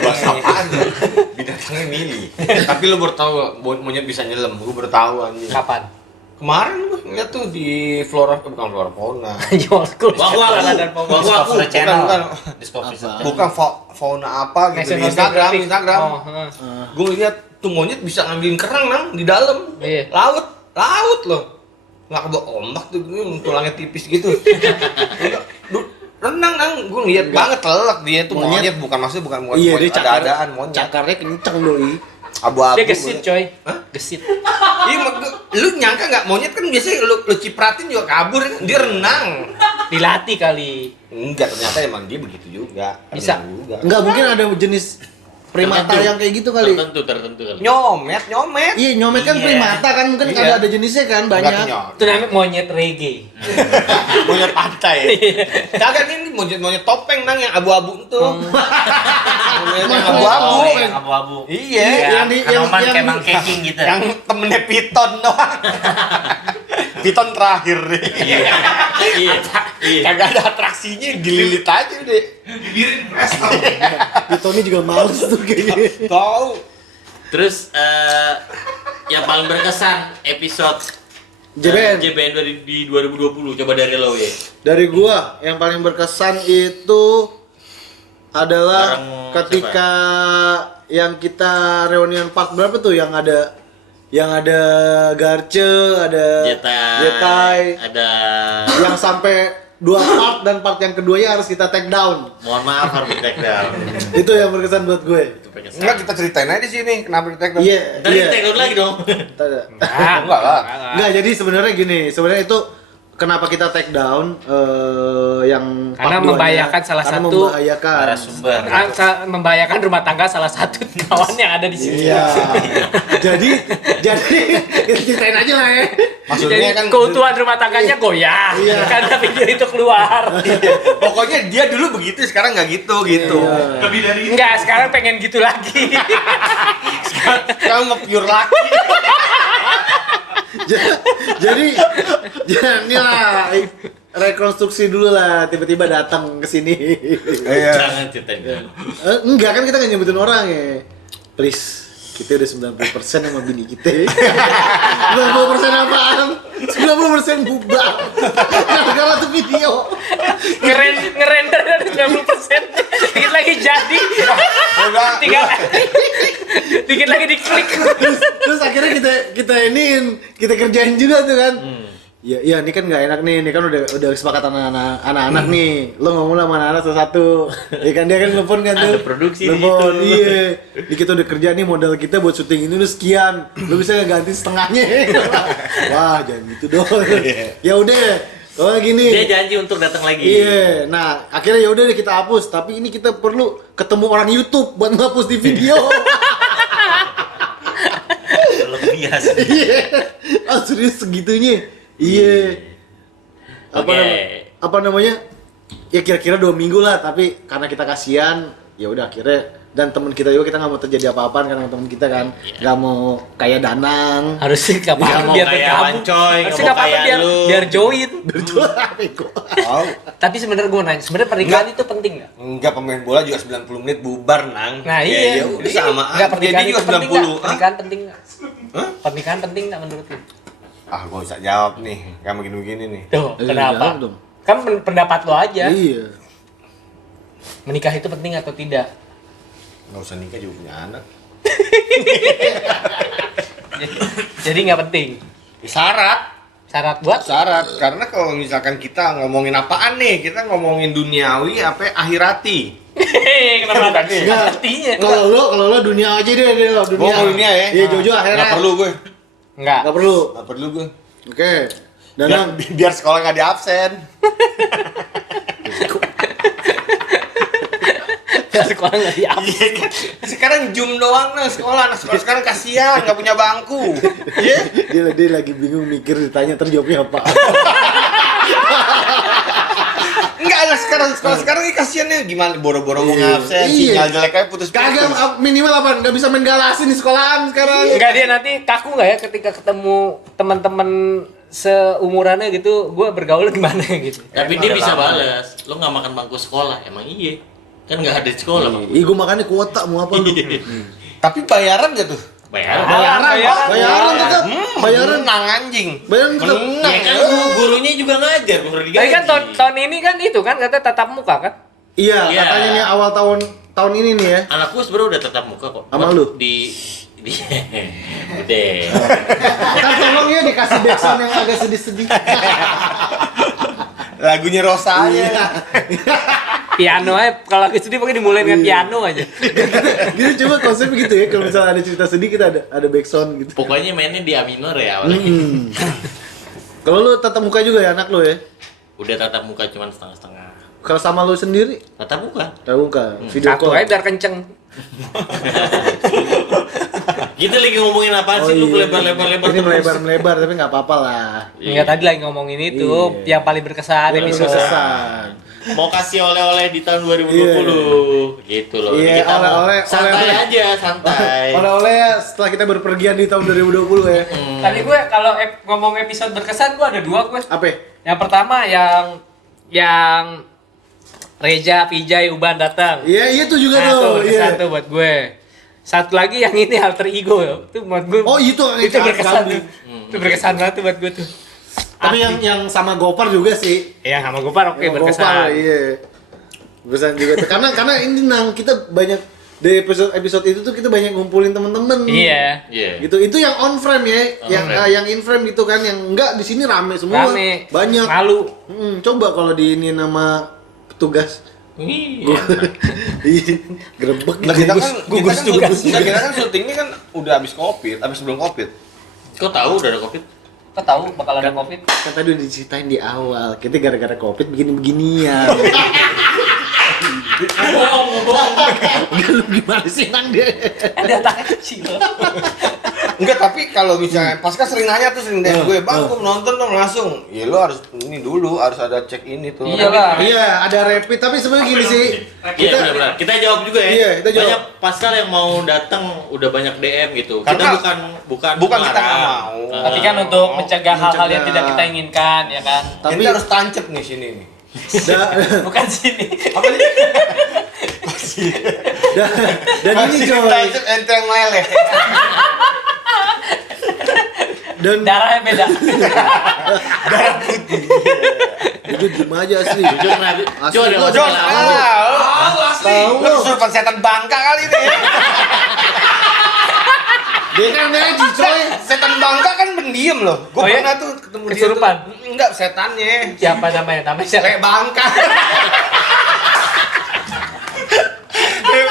Bahasa apaan tuh? Binatangnya milih. Tapi lu baru tahu monyet bisa nyelam. Gua baru tahu anjing. Kapan? Kemarin gua ngeliat tuh di bukan flora fauna. Jual school. Bahwa aku Discovery Channel. bukan. Discovery Apa? Channel. Bukan fauna apa gitu di National Instagram. Geographic. Oh, heeh. Gue lihat tuh monyet bisa ngambilin kerang nang di dalam. Iya. Laut loh. Nggak kebawa ombak tuh, tulangnya tipis gitu. Renang nang, gue lihat banget telak dia tuh Monyet. monyet bukan maksudnya bukan Iya, dia monyet ada-adaan monyet. Cakarnya kenceng doi. Abu-abu. Dia gesit coy. Hah? Gesit. Iya, lu nyangka nggak monyet kan biasanya lu cipratin juga kabur, dia renang. Dilatih kali. Enggak, ternyata emang dia begitu juga. Bisa. Renang juga. Enggak mungkin ada jenis primata Tertentu. yang kayak gitu kali. Tertentu kali. Nyomet. Iya, nyomet kan Iya. primata kan mungkin Iya. ada jenisnya kan Enggak banyak. tuh nyomet. Itu namanya monyet reggae. Monyet pantai. Kagak ini monyet topeng nang yang abu-abu itu. Monyet yang abu-abu. Oh, yang abu-abu. Iya, yang di- Kanoman yang- kayak Mang Keking gitu. yang temennya Piton doang. Piton terakhir deh. Iya. Kagak ada atraksinya, dililit aja deh. Itu ini juga males tuh kayaknya. Tahu. Terus yang paling berkesan episode JBN. JBN di 2020 coba dari lo ya. Dari gua yang paling berkesan itu adalah Bareng ketika yang kita reunian part berapa tuh yang ada Garce, ada Jetai, ada yang sampai 2 part dan part yang keduanya harus kita take down. mohon maaf harus di take down. Itu yang berkesan buat gue. Itu berkesan. Enggak, kita ceritain aja di sini kenapa di take down. Iya. Ntar di take down lagi dong. Enggak lah. Enggak, jadi sebenarnya gini, sebenarnya itu kenapa kita take down yang Karena part duanya, membahayakan salah karena satu membahayakan. Narasumber. Membahayakan rumah tangga salah satu kawan yang ada di sini. Iya. jadi kita ceritain aja lah ya. Maksudnya Jadi kan keutuhan rumah tangganya goyah Iya. karena video itu keluar. pokoknya dia dulu begitu, sekarang nggak gitu. Iya. Enggak, sekarang pengen gitu lagi. Kamu nge-pure laki. jadi ini lah rekonstruksi dulu lah, tiba-tiba datang ke sini. Jangan ceritain. Enggak kan kita nggak nyebutin orang ya. Please, kita udah 90% sama bini kita. 90% apaan? 90% bubar. Gara-gara tuh video. Ngerender dari 90%. Dikit lagi jadi. Udah. Dikit lagi diklik. Terus akhirnya kita kerjain juga tuh kan. Iya, ini kan nggak enak nih. Ini kan udah kesepakatan anak-anak nih. Lo ngomong lah sama anak-anak satu-satu. Ya kan dia kan nelfon kan tuh. Ada produksi Nelfon, di situ. iya. Ini kita udah kerja nih, modal kita buat syuting ini udah sekian. Lo bisa nggak ganti setengahnya? Wah, jangan gitu dong. Ya udah. Oh gini. Dia janji untuk datang lagi. Iya, nah akhirnya ya udah deh kita hapus. Tapi ini kita perlu ketemu orang YouTube buat ngapus di video. Lebih biasa. Iya, ah serius segitunya. Iya. Oke. Apa namanya? Ya kira-kira 2 minggu lah. Tapi karena kita kasihan, ya udah akhirnya dan teman kita juga, kita nggak mau terjadi apa-apaan karena teman kita kan nggak mau kayak Danang. Harusnya nggak Nggak apa-apa mau biar kayak bergabung. Wancoy, Harusnya nggak nggak mau apa-apa kayak lu. biar join. Berjual bego. Tahu. Tapi sebenarnya gue nanya, sebenarnya pernikahan itu penting nggak? Enggak, pemain bola juga 90 menit bubar, Nang. Nah Ya, iya. ya udah sama. Nggak, pernikahan Jadi itu juga penting nggak? 90. Hah? Pernikahan penting nggak? Hah? Pernikahan penting nggak menurut lu? Ah, gua bisa jawab nih. Kayak begini-begini nih. Tuh, Jangan kenapa? dong. Kan pendapat lo aja. Iya. Menikah itu penting atau tidak? Nggak usah nikah juga punya anak. Jadi nggak penting. Syarat. Syarat buat Syarat. Karena kalau misalkan kita ngomongin apaan nih? Kita ngomongin duniawi apa akhirati. kenapa Bukan nih. artinya? Kalau lo dunia aja deh lo dunia. Gua mau dunia ya. Iya Jojo akhirnya. Nggak perlu gue. Enggak. Nggak perlu. Nggak perlu gue. Oke. Danang. Biar sekolah nggak di absen. Ya sekolah nggak diam. Iya kan? Sekarang Zoom doang nah sekolah. Anak sekolah sekarang kasihan nggak punya bangku. Iya. Dia lagi bingung mikir ditanya terjawabnya apa. Enggak anak sekolah sekarang ini kasihannya gimana boro-boro mau ngabsen, Iya. sinyal jelek aja putus-putus. Kagak minimal apa? Nggak bisa main galasin di sekolahan sekarang. Enggak, dia nanti kaku nggak ya ketika ketemu teman-teman seumurannya gitu, gue bergaul gimana gitu. Tapi dia bisa balas. Lo nggak makan bangku sekolah, emang iya? Kan nggak ada di sekolah, Bang. Ih, gue makannya kuota mau apa lu? Tapi bayaran gak tuh? Bayaran. Bayaran tetap. Bayaran. Menang anjing. Bayaran tetap. Menang. Ya kan gurunya juga ngajar, guru digaji. Tapi kan tahun ini kan itu kan katanya tatap muka kan? Iya, Iya. katanya nih awal tahun ini nih ya. Anakku sebenarnya udah tatap muka kok. Sama lu? Di udah. Kan tolong ya dikasih backsound yang agak sedih-sedih. Lagunya Rosa Iya. aja. Piano aja, kalau lagi sedih pokoknya dimulai dengan piano aja. Gitu coba konsepnya gitu ya. Kalau misalnya ada cerita sedih kita ada backsound gitu. Pokoknya mainnya di A minor ya awalnya. Kalau lu tatap muka juga ya anak lu ya? Udah tatap muka cuman setengah-setengah. Kalau sama lu sendiri Tatap muka. tatap muka, video Satu call. aja biar kenceng. Kita lagi ngomongin apaan sih lu lebar-lebar-lebar Ini terus? melebar tapi nggak apa-apa lah. Enggak, tadi lagi ngomongin itu Iya. yang paling berkesan Ini episode. berkesan. Mau kasih oleh-oleh di tahun 2020 gitu loh. Iya, Kita mau oleh-oleh, santai oleh-oleh. aja, santai. Oleh-oleh setelah kita berpergian di tahun 2020 ya. Tadi gue kalau ngomong episode berkesan gue ada dua gue. Apa? Yang pertama yang Reza, Vijay, Uban datang. Iya, itu juga Nah, tuh. tuh berkesan Iya. tuh buat gue. Satu lagi yang ini alter ego ya. Itu buat gue. Oh, itu itu berkesan kambing. tuh. Itu berkesan banget tuh buat gue tuh. Tapi yang sama Gopar juga sih. Ya sama Gopar oke Yang berkesan. Gopar, iya. Berkesan juga tuh. Karena ini Nang kita banyak dari episode itu tuh kita banyak ngumpulin temen-temen. Iya. Iya. Gitu. Itu yang on frame ya, On yang frame. yang in frame gitu kan, yang enggak di sini rame semua. Rame. Banyak. Malu. Coba kalau di ini nama petugas. Iya. Gerebek Nah, kita kan gugus tugas. kita kan syutingnya kan udah habis Covid, habis sebelum Covid. Kok tahu udah ada Covid? Kau tahu bakal ada Covid? Kan tadi udah diceritain di awal, kita gara-gara Covid begini-beginian. Udah lu gimana sih Nang dia? Ada anak kecil. Enggak, tapi kalau misalnya Pasca sering nanya tuh sering DM gue, "Bang, gue nonton dong langsung." Ya lu harus ini dulu, harus ada check ini tuh. Iyalah. Iya, ada rapid tapi sebenarnya gini sih. Iya benar-benar. Kita jawab juga ya. Iya, kita jawab. Banyak Pascal yang mau datang udah banyak DM gitu. Kita Karena- bukan bukan kita marah. nggak mau. Tapi kan untuk mencegah hal-hal yang Mencegah. tidak kita inginkan, ya kan? Tapi Tapi harus tancep nih sini nih. Bukan sini. Apa nih? dan ini Masih coy, tancep ente yang meleleh. dan Darahnya beda. jujur diem aja asli. Jujur kenapa? Asli, Coba deh, gua nggak usah Jon, lama. Tahu lu kesurupan setan Bangka kali ini. Dia kan magic coy. Setan Bangka kan pendiam loh. Gue Oh, iya? pernah tuh ketemu dia Kesurupan? tuh. Enggak, setannya. Siapa namanya? Namanya siapa? Le Bangka.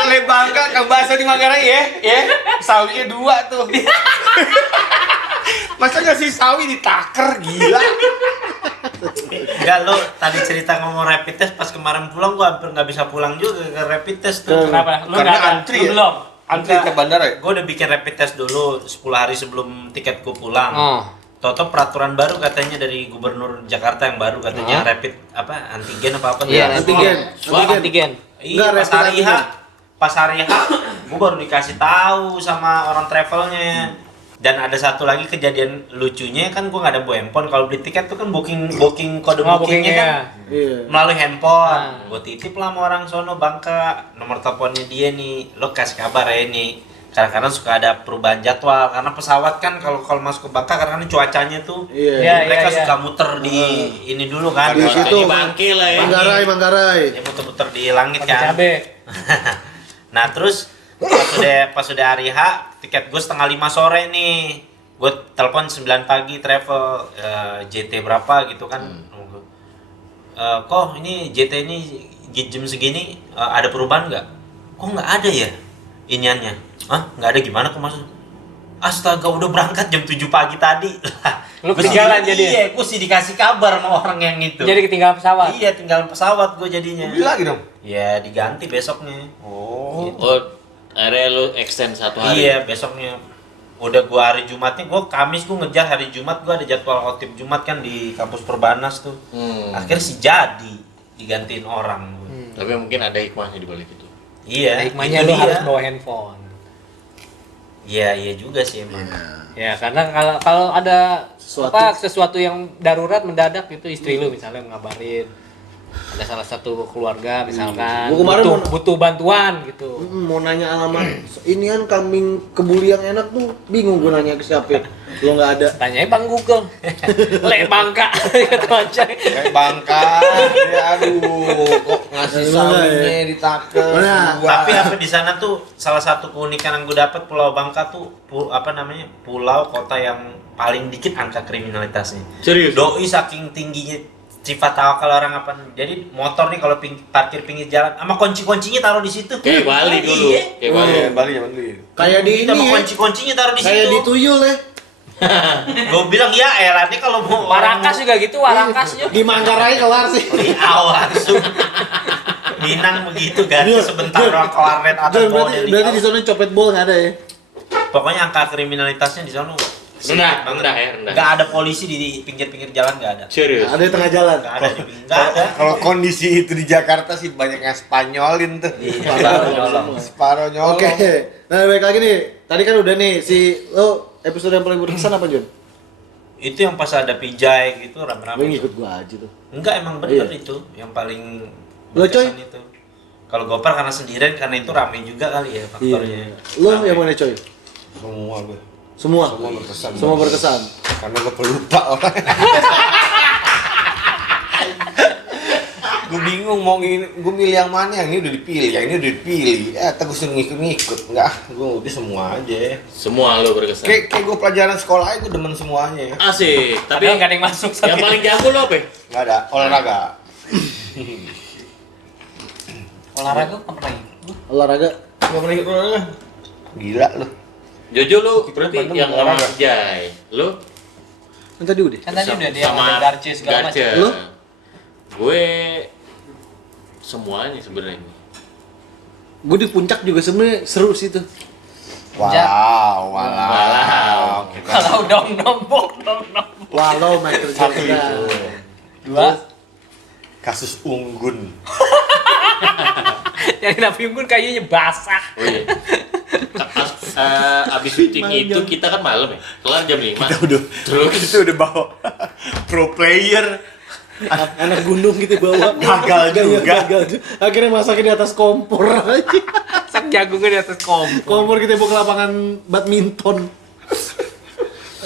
Le Bangka ke bahasa di Manggarai ya. Sawinya 2 tuh. Masa nggak sih sawi ditaker, gila. Enggak, lo tadi cerita ngomong rapid test pas kemarin pulang gua hampir nggak bisa pulang juga ke rapid test tuh. Kenapa? Lu Karena nggak ada? antri Lu ya? belum? Antri ke bandara ya? Gue udah bikin rapid test dulu 10 hari sebelum tiket gue pulang. Oh. Toto peraturan baru katanya dari Gubernur Jakarta yang baru katanya rapid apa antigen apa Iya, namanya? Antigen. Swab antigen. Iya, Enggak, pas rapid hari H. antigen. pas hari H gue baru dikasih tahu sama orang travelnya. Dan ada satu lagi kejadian lucunya kan, gue nggak ada bawa handphone. Kalau beli tiket tuh kan booking kode bookingnya kan Iya. melalui handphone. Gue titip lah sama orang sono Bangka, nomor teleponnya dia nih, lo kasih kabar ya ini. Kadang-kadang suka ada perubahan jadwal karena pesawat kan kalau masuk ke Bangka karena cuacanya tuh Iya. mereka suka muter di ini dulu kan. Di situ Di bangke lah ya. Manggarai. Ya muter-muter di langit pakai kan. cabe. Nah terus pas udah hari H, tiket gue 4:30 sore nih. Gue telepon 9 pagi travel JT berapa gitu kan. Kok ini JT ini jam segini ada perubahan nggak? Kok nggak ada ya iniannya? Hah? Nggak ada gimana kok maksud? Astaga udah berangkat jam 7 pagi tadi. Lu ketinggalan jadi. Iya, gue sih dikasih kabar sama orang yang itu. Jadi ketinggalan pesawat. Iya, tinggal pesawat gue jadinya. Beli lagi dong. Ya diganti besoknya. Oh. Oh, akhirnya lu extend 1 hari. Iya, besoknya. Udah gua hari Jumatnya, gua Kamis gua ngejar hari Jumat, gua ada jadwal khotib Jumat kan di kampus Perbanas tuh. Akhirnya sih jadi digantiin orang. Tapi mungkin ada hikmahnya di balik itu. Iya, Hikmahnya itu lu dia. harus bawa handphone. Iya juga sih emang. Ya karena kalau ada Sesuatu. sesuatu yang darurat mendadak itu istri lu misalnya ngabarin ada salah satu keluarga misalkan Gua kemarin butuh bantuan gitu. Mau nanya alamat ini kan kambing kebuli yang enak tuh, bingung gue nanya ke siapa. Lo nggak ada. Tanyanya Bang Google. Le Bangka gitu aja. Kayak Bangka. Ya aduh, kok ngasih salingnya ditaker. Mana? Tapi apa di sana tuh salah satu keunikan yang gue dapet Pulau Bangka tuh pulau kota yang paling dikit angka kriminalitasnya. Serius? Doi saking tingginya sifat tawakal orang apa. Jadi motor nih kalau parkir pinggir jalan sama kunci-kuncinya taruh di situ. Kayak Bali dulu. Iya. Kayak Bali. Iya, Bali zaman dulu. Kayak di Kita ini mau ya. kunci-kuncinya taruh di Kayak situ. di tuyul ya. Gue bilang ya elah nih kalau mau Warakas juga gitu, Warakasnya. Di Manggarai kelar sih. langsung Minang begitu kan sebentar doang kelar red atas Dan bawah berarti di sana copet bol nggak ada ya. Pokoknya angka kriminalitasnya di sana Rendah ya, rendah. Nggak ada polisi di pinggir-pinggir jalan, nggak ada. Serius. Ada di tengah jalan. Nggak ada. Nggak ada. Kalau kondisi itu di Jakarta sih banyak yang Spanyolin tuh. Iya, Separuh nyolong. Oke. Nah, balik lagi nih. Tadi kan udah nih si lo episode yang paling berkesan apa, Jun? Itu yang pas ada pijai gitu Lo rame-rame. ngikut gua aja tuh. Enggak, emang bener Iya. itu yang paling Lo, Coy? berkesan itu. Kalau Gopar karena sendirian, karena itu rame juga kali ya faktornya. Lo Rame. yang mana, Coy? Semua gue. Semua. Semua berkesan. Semua berkesan. Karena gue pelupa orang. Gue bingung mau gue milih yang mana, yang ini udah dipilih, yang ini udah dipilih. Terus gue ngikut-ngikut. Enggak, gue udah semua aja. Semua lo berkesan. Kayak gue pelajaran sekolah aja gue demen semuanya. Asik. Tapi Tapi nggak ada yang masuk. yang paling jago lo apa? Enggak ada olahraga. olahraga kan pernah ikut. Olahraga. Enggak pernah ikut olahraga. Gila lu. Jojo lo berarti Bandung yang olahraga. sama Jai. Lo Kan tadi udah. Kan tadi udah dia sama sama Garce segala Garce. macam. Lu? Gue semuanya sebenarnya. Gue di puncak juga sebenarnya seru sih tuh. Wow. Kalau dong nombok. Walau Michael Satu Jordan. itu. Dua. Kasus Unggun. Yang Nabi Unggun kayaknya basah. Oh iya. Abis syuting itu kita kan malam ya. Kelar jam 5. Terus Itu udah bawa pro player. Anak gunung gitu bawa. Gagal juga. Gagal juga. Akhirnya masaknya di atas kompor aja. Sak jagungnya di atas kompor. Kompor kita bawa ke lapangan badminton.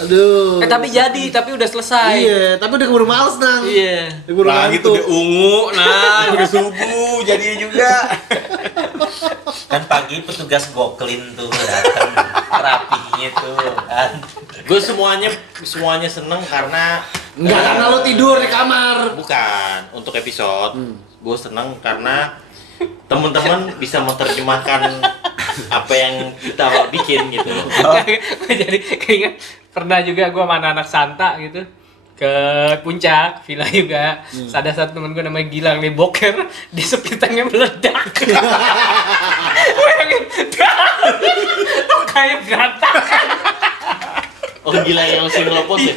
Aduh. Tapi udah selesai. Iya, tapi udah keburu males nang. Iya. Keburu Nah gitu ngantuk. udah ungu, nah udah subuh jadinya juga. Kan pagi petugas goklin tuh datang rapinya tuh kan. gue semuanya seneng karena Enggak karena lo tidur di kamar. bukan untuk episode. Gue seneng karena teman-teman bisa menerjemahkan apa yang kita bikin gitu. Jadi keinget pernah juga gue sama anak Santa gitu ke puncak villa juga. Ada satu temen gue namanya Gilang nih boker di sepitangnya meledak. Bayangin, tuh kayak berantakan. Oh gila yang sing lopos ya.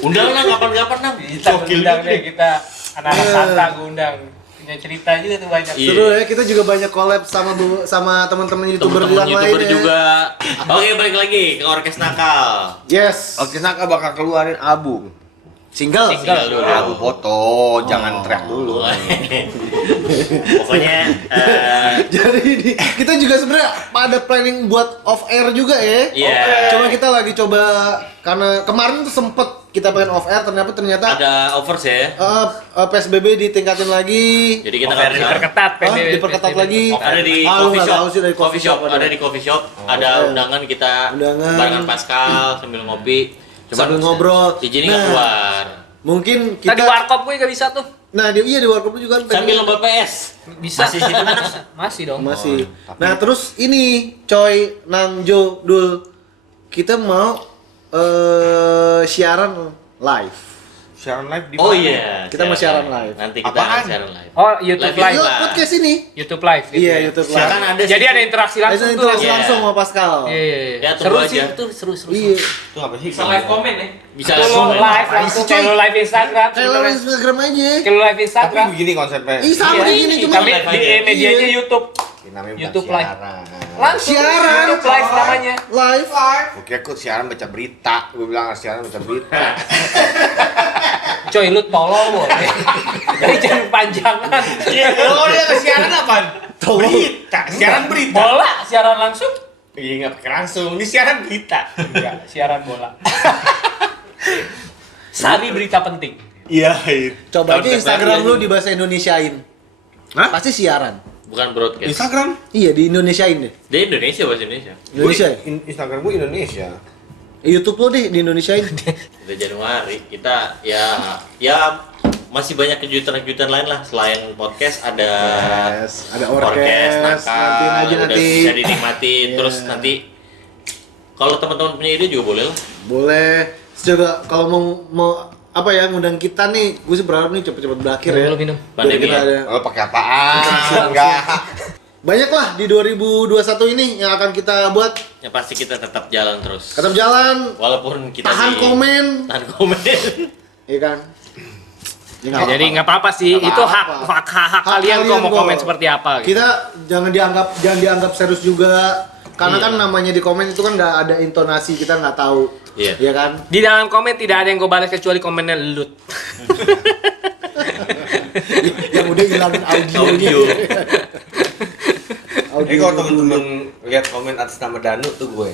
Undang lah kapan-kapan nang. Kita undang deh kita anak-anak Santa gue undang. punya cerita juga tuh banyak. Iya. Seru ya, kita juga banyak collab sama teman-teman YouTuber Teman-teman yang lain YouTuber ya. juga. Oke, balik lagi ke Orkes Nakal. Yes. Oke, Naka bakal keluarin album. Single. Tinggal dulu. Album foto, jangan track dulu. Pokoknya Jadi kita juga sebenarnya ada planning buat off air juga ya. Iya. Cuma kita lagi coba karena kemarin tuh sempet kita pengen off air ternyata ada offers ya. PSBB ditingkatin lagi. Jadi kita Off nggak air bisa. Diperketat Ah, diperketat lagi. Ada di Ah, lu coffee nggak shop. tahu sih dari Coffee shop, ada. ada di coffee shop. Ada undangan kita Undangan. barengan Pascal sambil ngopi. Sambil ngobrol. Izinnya nggak keluar. Mungkin Kita di kita warkop gue gak bisa tuh. Nah, di warkop juga kan Sambil pengen- lomba PS. Bisa. Masih situ kan? Masih dong. masih. Nah, terus ini Coy, Nangjo, Dul. Kita mau siaran live. Siaran live di Oh mana? iya. Kita mau siaran live. Nanti kita Apaan? siaran live. Oh, YouTube Live live. Yuk, lah. podcast ini. YouTube live. gitu Iya, ya. YouTube live. Silakan ada Jadi ada interaksi Ada langsung tuh. interaksi Iya. langsung sama Pascal. Iya, iya, iya. Ya, Seru tunggu sih aja. itu, seru. Iya. Itu apa sih? Bisa live komen ya? Bisa Kalau langsung live langsung Coy. kayak lo live Instagram. Kayak lo Instagram aja. Kayak lo live Tapi Instagram. begini konsepnya. Ih, sama Iya. kayak gini cuma Tapi live di aja. medianya Iya. YouTube. Ini namanya bukan YouTube live. siaran. Langsung Siaran. YouTube live namanya. live. Oke, aku siaran baca berita. Gue bilang siaran baca berita. Coy, lu tolol boy. Jadi jangan panjangan. Oh, dia ke siaran apaan? Berita. Siaran berita. Bola siaran langsung. Iya, nggak pakai langsung. Ini siaran berita. Enggak, siaran bola. Sari berita penting. Iya, itu. Coba aja Tahun Instagram depan lu lagi. di bahasa Indonesiain. Hah? Pasti siaran. Bukan broadcast. Instagram? Iya, di Indonesiain deh. Di Indonesia, bahasa Indonesia. Indonesia. ya? Instagram gue Indonesia. YouTube lo deh di Indonesiain. Udah Januari kita ya masih banyak kejutan-kejutan lain lah selain podcast ada Yes, ada orkes, nakal, nanti aja udah nanti. bisa dinikmatin Iya. terus nanti kalau teman-teman punya ide juga boleh lah. Boleh. Terus juga kalau mau apa ya ngundang kita nih, gue sih berharap nih cepet-cepet berakhir ya. Lu minum. Biar Pandemi kita ya? ada. Oh, pakai apaan? Enggak. Banyak lah di 2021 ini yang akan kita buat. Ya pasti kita tetap jalan terus. Tetap jalan, Walaupun kita tahan komen, tahan komen. iya kan? Ya, Ya, jadi nggak apa-apa sih. Nggak Itu hak apa-apa. hak, hak, Hak kalian kok mau kok. komen seperti apa. Gitu. Kita jangan dianggap serius juga. Karena Iya. kan namanya di komen itu kan nggak ada intonasi, kita nggak tahu. Iya. Iya kan? Di dalam komen tidak ada yang gue balas kecuali komennya lut. Yang udah hilangin audionya. Audio. Eh, kalau temen-temen lihat komen atas nama Danu tuh gue.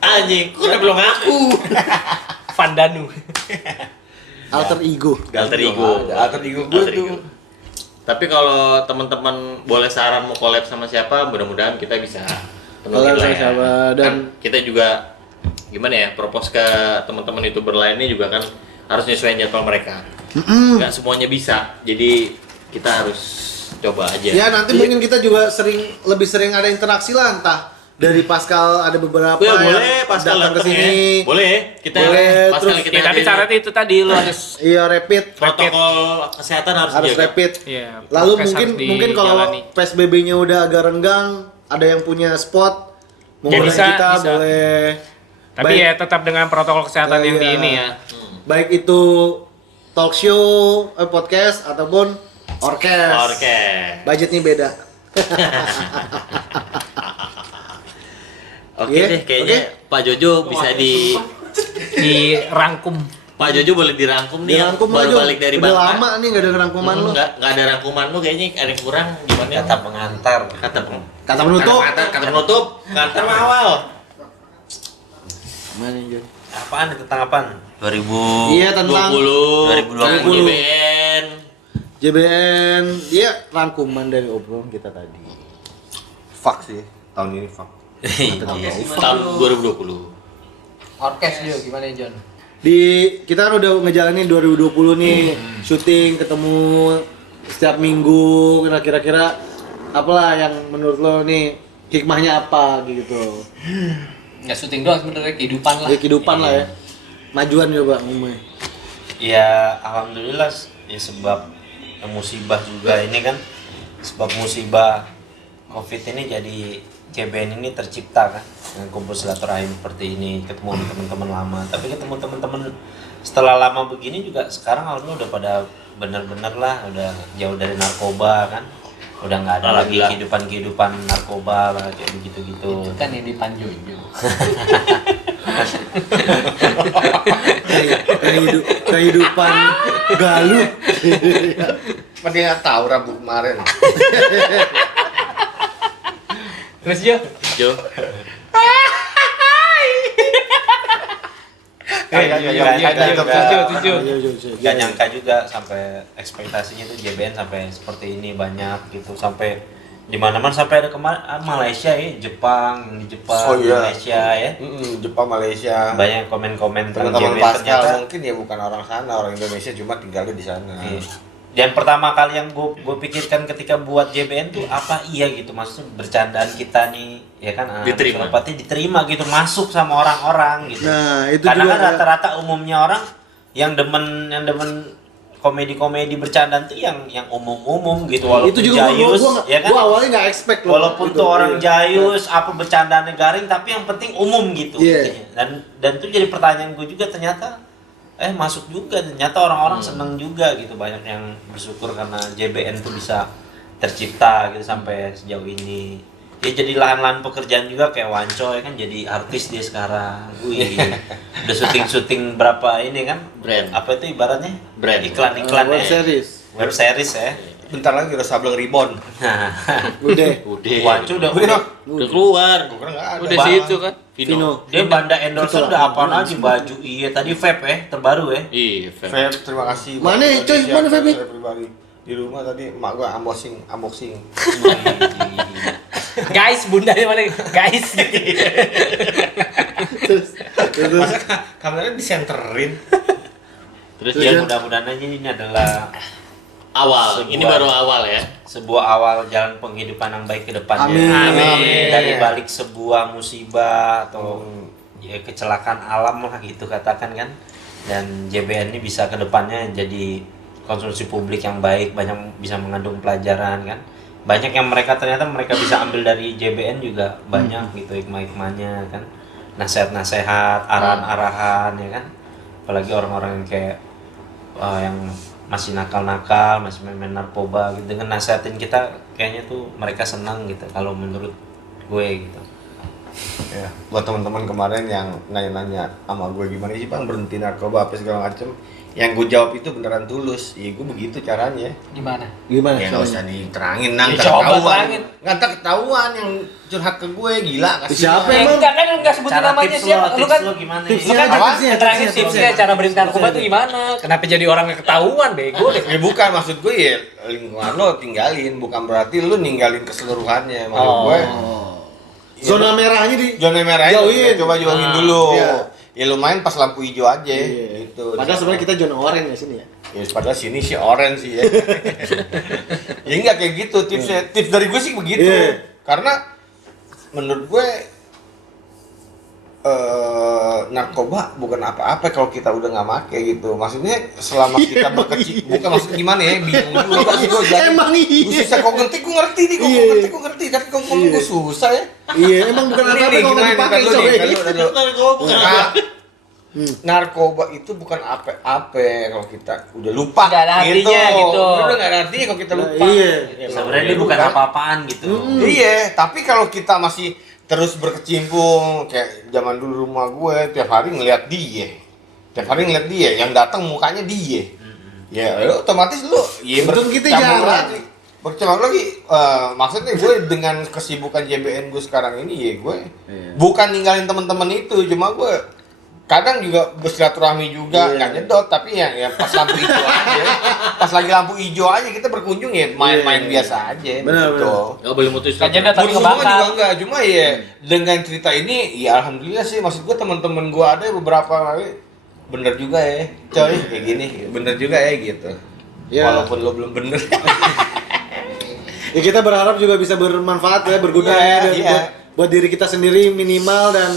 Anjing, kok udah belum ngaku. Vandanu. Alter ego. Alter ego. Ada alter ego gue Alter tuh. ego. Tapi kalau teman-teman boleh saran mau collab sama siapa, mudah-mudahan kita bisa penuhin Collab lah sama ya. siapa, dan- Kan kita juga gimana ya, propose ke teman-teman YouTuber lain ini juga kan harus nyesuaiin jadwal mereka. Nggak semuanya bisa, jadi kita harus coba aja. Ya nanti mungkin kita juga lebih sering ada interaksi lah, entah dari Pascal ada beberapa Ya, yang boleh Pascal datang ke datang ya. sini. Boleh, kita Boleh, Pascal terus- kita Ya, tapi hadir. syaratnya itu tadi lu harus Iya, rapid. protokol kesehatan harus Harus dijaga. rapid. ya, Lalu prokes mungkin harus kalau dijalani. PSBB-nya udah agak renggang, ada yang punya spot mau Ya, ngundang bisa, kita bisa. boleh. Tapi Baik. ya tetap dengan protokol kesehatan yang di Iya. ini ya. Baik itu talk show, podcast ataupun orkes. Oke. Budgetnya beda. Oke Iya, deh, kayaknya Pak Jojo bisa Dirangkum. Pak Jojo boleh dirangkum nih. Dirangkum yang baru aja. balik dari Udah Bangka. lama nih gak ada rangkuman lu. Nggak ada rangkuman lu kayaknya ada yang kurang gimana? Kata pengantar. Kata penutup. Kata penutup. Kata awal. Mana Jon? Apaan tentang apaan? 2000. Iya tentang 2020 JBN. JBN, iya rangkuman dari obrolan kita tadi. Fuck sih. Tahun ini fuck. Iya. Tahun 2020. Orkes juga gimana John? Kita kan udah ngejalanin 2020 nih, syuting, ketemu setiap minggu, kira-kira apalah yang menurut lo nih hikmahnya apa gitu. Nggak syuting doang sebenarnya, kehidupan lah. Ya kehidupan lah ya. Majuan coba ngomongnya. Ya alhamdulillah ya sebab musibah juga ini kan, sebab musibah Covid ini jadi JBN ini tercipta kan. dengan kumpul silaturahim seperti ini, ketemu teman-teman lama. Tapi ketemu teman-teman setelah lama begini juga sekarang alhamdulillah udah pada bener-bener lah, udah jauh dari narkoba kan, udah nggak ada lagi kehidupan narkoba lah kayak begitu-gitu. Itu kan yang di Panjunjung. Kehidupan galuh. Apa dia nggak tahu Rabu kemarin? Terus Jo? Jo. Gak nyangka juga sampai ekspektasinya tuh JBN sampai seperti ini banyak gitu, sampai di mana-mana, sampai ada Malaysia ya, Jepang, yang di Jepang, Malaysia ya. Jepang, Malaysia. Banyak komen-komen tentang Teman-teman JBN Pascal ternyata. mungkin ya bukan orang sana, orang Indonesia cuma tinggalnya di sana. Iya. Dan pertama kali yang gue pikirkan ketika buat JBN tuh apa iya gitu, maksudnya bercandaan kita nih ya kan, Diterima. diterima gitu, masuk sama orang-orang gitu. Nah, itu Karena juga kan rata-rata umumnya orang yang demen komedi-komedi bercandaan tuh yang umum-umum gitu, walaupun itu juga jayus ya kan. gua awalnya nggak expect loh. Walaupun Itu, tuh orang iya. jayus, apa bercandaannya garing, tapi yang penting umum gitu. Iya. Intinya. Dan itu jadi pertanyaan gue juga, ternyata masuk juga, ternyata orang-orang seneng juga gitu, banyak yang bersyukur karena JBN tuh bisa tercipta gitu sampai sejauh ini. Ya jadi lahan-lahan pekerjaan juga kayak Wanco ya kan, jadi artis dia sekarang. Wih, udah syuting berapa ini kan, Brand. apa itu ibaratnya, Brand. iklan-iklan Web ya, series. web series ya. Bentar lagi udah Sableng Reborn. Udah. Udah. Wanco udah Udah keluar. Gua kira nggak ada. Udah sih itu kan. Vino. dia banda endorser Betul. udah apa aja, baju iya tadi vape terbaru ya. Iya, Feb. Feb, terima kasih. Mana, buat coy? Indonesia, Mana, Feb? saya pribadi. Di rumah tadi emak gua unboxing. Guys, bundanya mana? Guys. Terus Masa kameranya disenterin? Terus Ya yang mudah-mudahan aja ini adalah awal. Sebuah- Ini baru awal ya. sebuah awal jalan penghidupan yang baik ke depannya. Amin. Dari balik sebuah musibah atau ya kecelakaan alam lah gitu katakan kan. Dan JBN ini bisa ke depannya jadi konsumsi publik yang baik, banyak bisa mengandung pelajaran kan. Banyak yang mereka bisa ambil dari JBN juga banyak gitu, hikmah-hikmahnya kan. Nasihat-nasihat, arahan-arahan ya kan. Apalagi orang-orang yang kayak yang masih nakal-nakal, masih main narkoba gitu, dengan nasihatin kita kayaknya tuh mereka senang gitu kalau menurut gue gitu. Ya, buat teman-teman kemarin yang nanya-nanya sama gue gimana sih bang berhenti narkoba apa segala macem, yang gue jawab itu beneran tulus. Iya gue begitu caranya. Gimana? gimana? Ya nggak usah diterangin, Ya, ntar coba ketahuan. terangin. Ntar ketahuan yang curhat ke gue, gila kasih. Siapa Ya, emang? enggak kan enggak sebutin Cara namanya tips siapa? Lu kan lo gimana? tipsnya lu kan apa? terangin tipsnya cara berhenti narkoba itu gimana? Kenapa jadi orang yang ketahuan bego deh? Ya bukan, maksud gue ya lingkungan lo tinggalin, bukan berarti lo ninggalin keseluruhannya. Maksud gue Zona merahnya di zona merahnya Jauhin. coba jauhin Ah, dulu. iya. Ya lumayan pas lampu hijau aja Iya. gitu. Padahal sebenarnya kita zona oranye ya sini ya. Ya padahal sini sih orange sih ya. Ya enggak kayak gitu tipsnya. Tips dari gue sih begitu. Iya. Karena menurut gue narkoba bukan apa-apa kalau kita udah nggak make gitu. Maksudnya selama kita berkecimpung, bukan maksudnya gimana ya? Bingung juga sih gue. Emang iya. Susah kok ngerti, gue ngerti nih, gue ngerti. Tapi kok ngomong gue susah ya. Iya, emang bukan Ini apa-apa nih, kalau nggak gimana dipakai nih, kan lu nih, kan lu, coy. kan lu. Narkoba bukan Nah, apa. narkoba itu bukan apa-apa kalau kita udah lupa. Nggak ada artinya gitu. Udah nggak ada artinya kalau kita lupa. Iya. Sebenarnya dia bukan apa-apaan gitu. Iya, tapi kalau kita masih terus berkecimpung kayak zaman dulu rumah gue tiap hari ngeliat dia. Tiap hari ngeliat dia, yang datang mukanya dia. Ya, lu otomatis lu ya Untung kita bercampur jarang. lagi. Bercampur lagi maksudnya gue dengan kesibukan JBN gue sekarang ini ya gue bukan ninggalin teman-teman itu, cuma gue kadang juga bersilaturahmi juga, Iya. nggak nyedot, tapi ya pas lampu hijau aja, pas lagi lampu hijau aja kita berkunjung ya main-main Iya. biasa aja. Benar, gitu. Enggak boleh mutus. Kan jadi tapi Semua juga ngebakar. enggak, cuma ya dengan cerita ini ya alhamdulillah sih, maksud gue teman-teman gue ada beberapa kali bener juga ya, coy kayak gini, bener juga ya gitu. Ya. Walaupun lo belum bener. Ya kita berharap juga bisa bermanfaat ya, berguna Iya, ya dan iya. buat diri kita sendiri minimal dan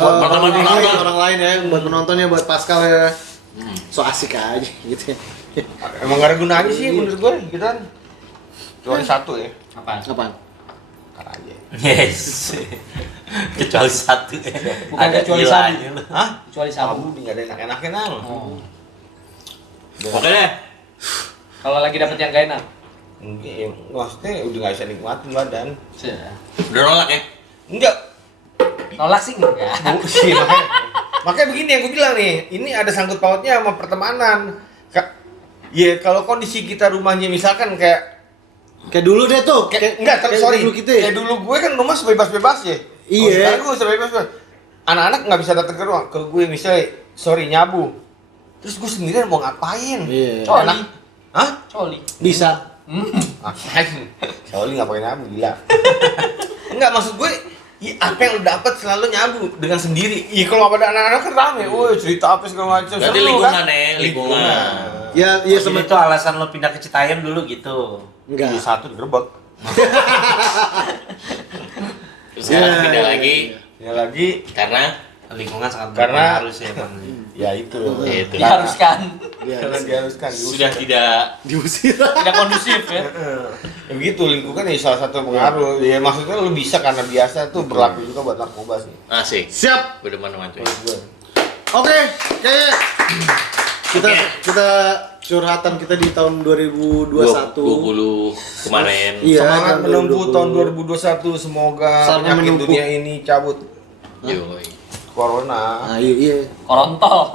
orang lain ya, buat penontonnya, buat Pascal ya. So asik aja gitu ya. Emang gak ada gunanya sih menurut gue, gitu kan. Cuma satu ya, Apaan? Apaan? kar aja. Yes. Kecuali satu. Bukan kecuali sabu. Hah? Kecuali sabu. Sabu nggak ada enak-enaknya nang. Oh. Oke deh. Kalau lagi dapet yang gak enak. Enggak, maksudnya udah nggak bisa nikmatin badan. Udah nolak ya? Enggak. Nolak sih enggak. Sih, makanya begini yang gue bilang nih, ini ada sangkut pautnya sama pertemanan. Ya kalau kondisi kita rumahnya misalkan kayak Kayak dulu deh tuh. enggak, tapi sorry. Dulu kita ya. Kayak dulu gue kan rumah sebebas-bebas ya. Iya. Oh, sekarang gue sebebas-bebas. Anak-anak nggak bisa datang ke rumah ke gue misalnya, sorry nyabu. Terus gue sendirian mau ngapain? Iya. Coli. Hah? Coli. Bisa. Ngapain? Sorry nggak pakai nyabu gila. Enggak, maksud gue ya, apa yang lu dapat selalu nyabu dengan sendiri. Iya kalau ada anak-anak kan rame, woi cerita apa segala macam. Berarti Seru, lingkungan kan? ya, lingkungan. Ya, Iya, iya itu alasan lo pindah ke Citayam dulu gitu. Enggak. Di satu digerebek. Terus sekarang Iya, pindah iya, lagi Ya lagi karena Lingkungan sangat Karena- berpengaruh sih emang. ya itu. Ya, itu. Diharuskan. Karena diharuskan. sudah tidak diusir. Tidak kondusif ya. Ya begitu, lingkungan ya salah satu pengaruh. Ya maksudnya lu bisa karena biasa tuh berlaku juga buat narkoba sih. asik. Siap. Udah mana cuy. Menurut gue. Oke, kayak kita Oke. kita curhatan kita di tahun 2021. 20 kemarin. Iya, Semangat tahun menempuh 2020. tahun 2021, semoga Saatnya penyakit menumpuk. dunia ini cabut. Yoi. Corona. Nah, iya. Korontol.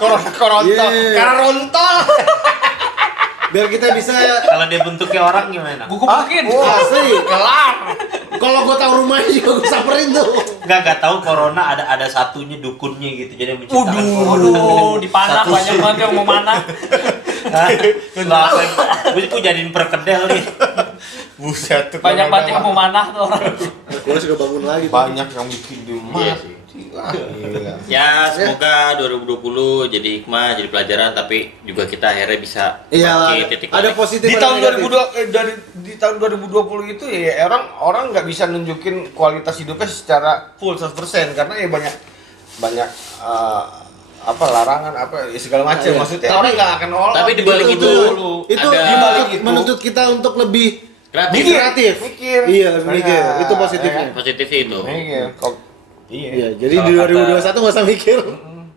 Korontol. Yeah. Karena rontol. Biar kita bisa Kalau dia bentuknya orang gimana? Buku mungkin. asli. Kalau gua tahu rumahnya juga gua samperin tuh. Enggak tahu corona ada satunya dukunnya gitu. Jadi menciptakan corona. Waduh, dipanah Satu banyak banget yang mau mana. Gue jadiin perkedel nih. Buset tuh. Banyak banget yang mau manah tuh orang. Gua juga bangun lagi. tuh. Banyak yang bikin di Iya sih. Gila. Ya, semoga 2020 jadi hikmah, jadi pelajaran, tapi juga kita akhirnya bisa Iya, bangkit, titik ada balik. positif Di ada tahun negatif. 2020 di tahun 2020 itu ya orang nggak bisa nunjukin kualitas hidupnya secara full 100% karena ya banyak apa larangan apa ya segala macam. Iya. Maksudnya Tapi- orang nggak akan all tapi out di balik gitu. itu ada- di balik itu. menuntut kita untuk lebih Kreatif. kreatif. Mikir. Iya, lebih Nah, mikir. Itu positifnya. ya kan? Positifnya itu. Mikir. Iya. Iya, jadi Kalau di kata- 2021 nggak usah mikir.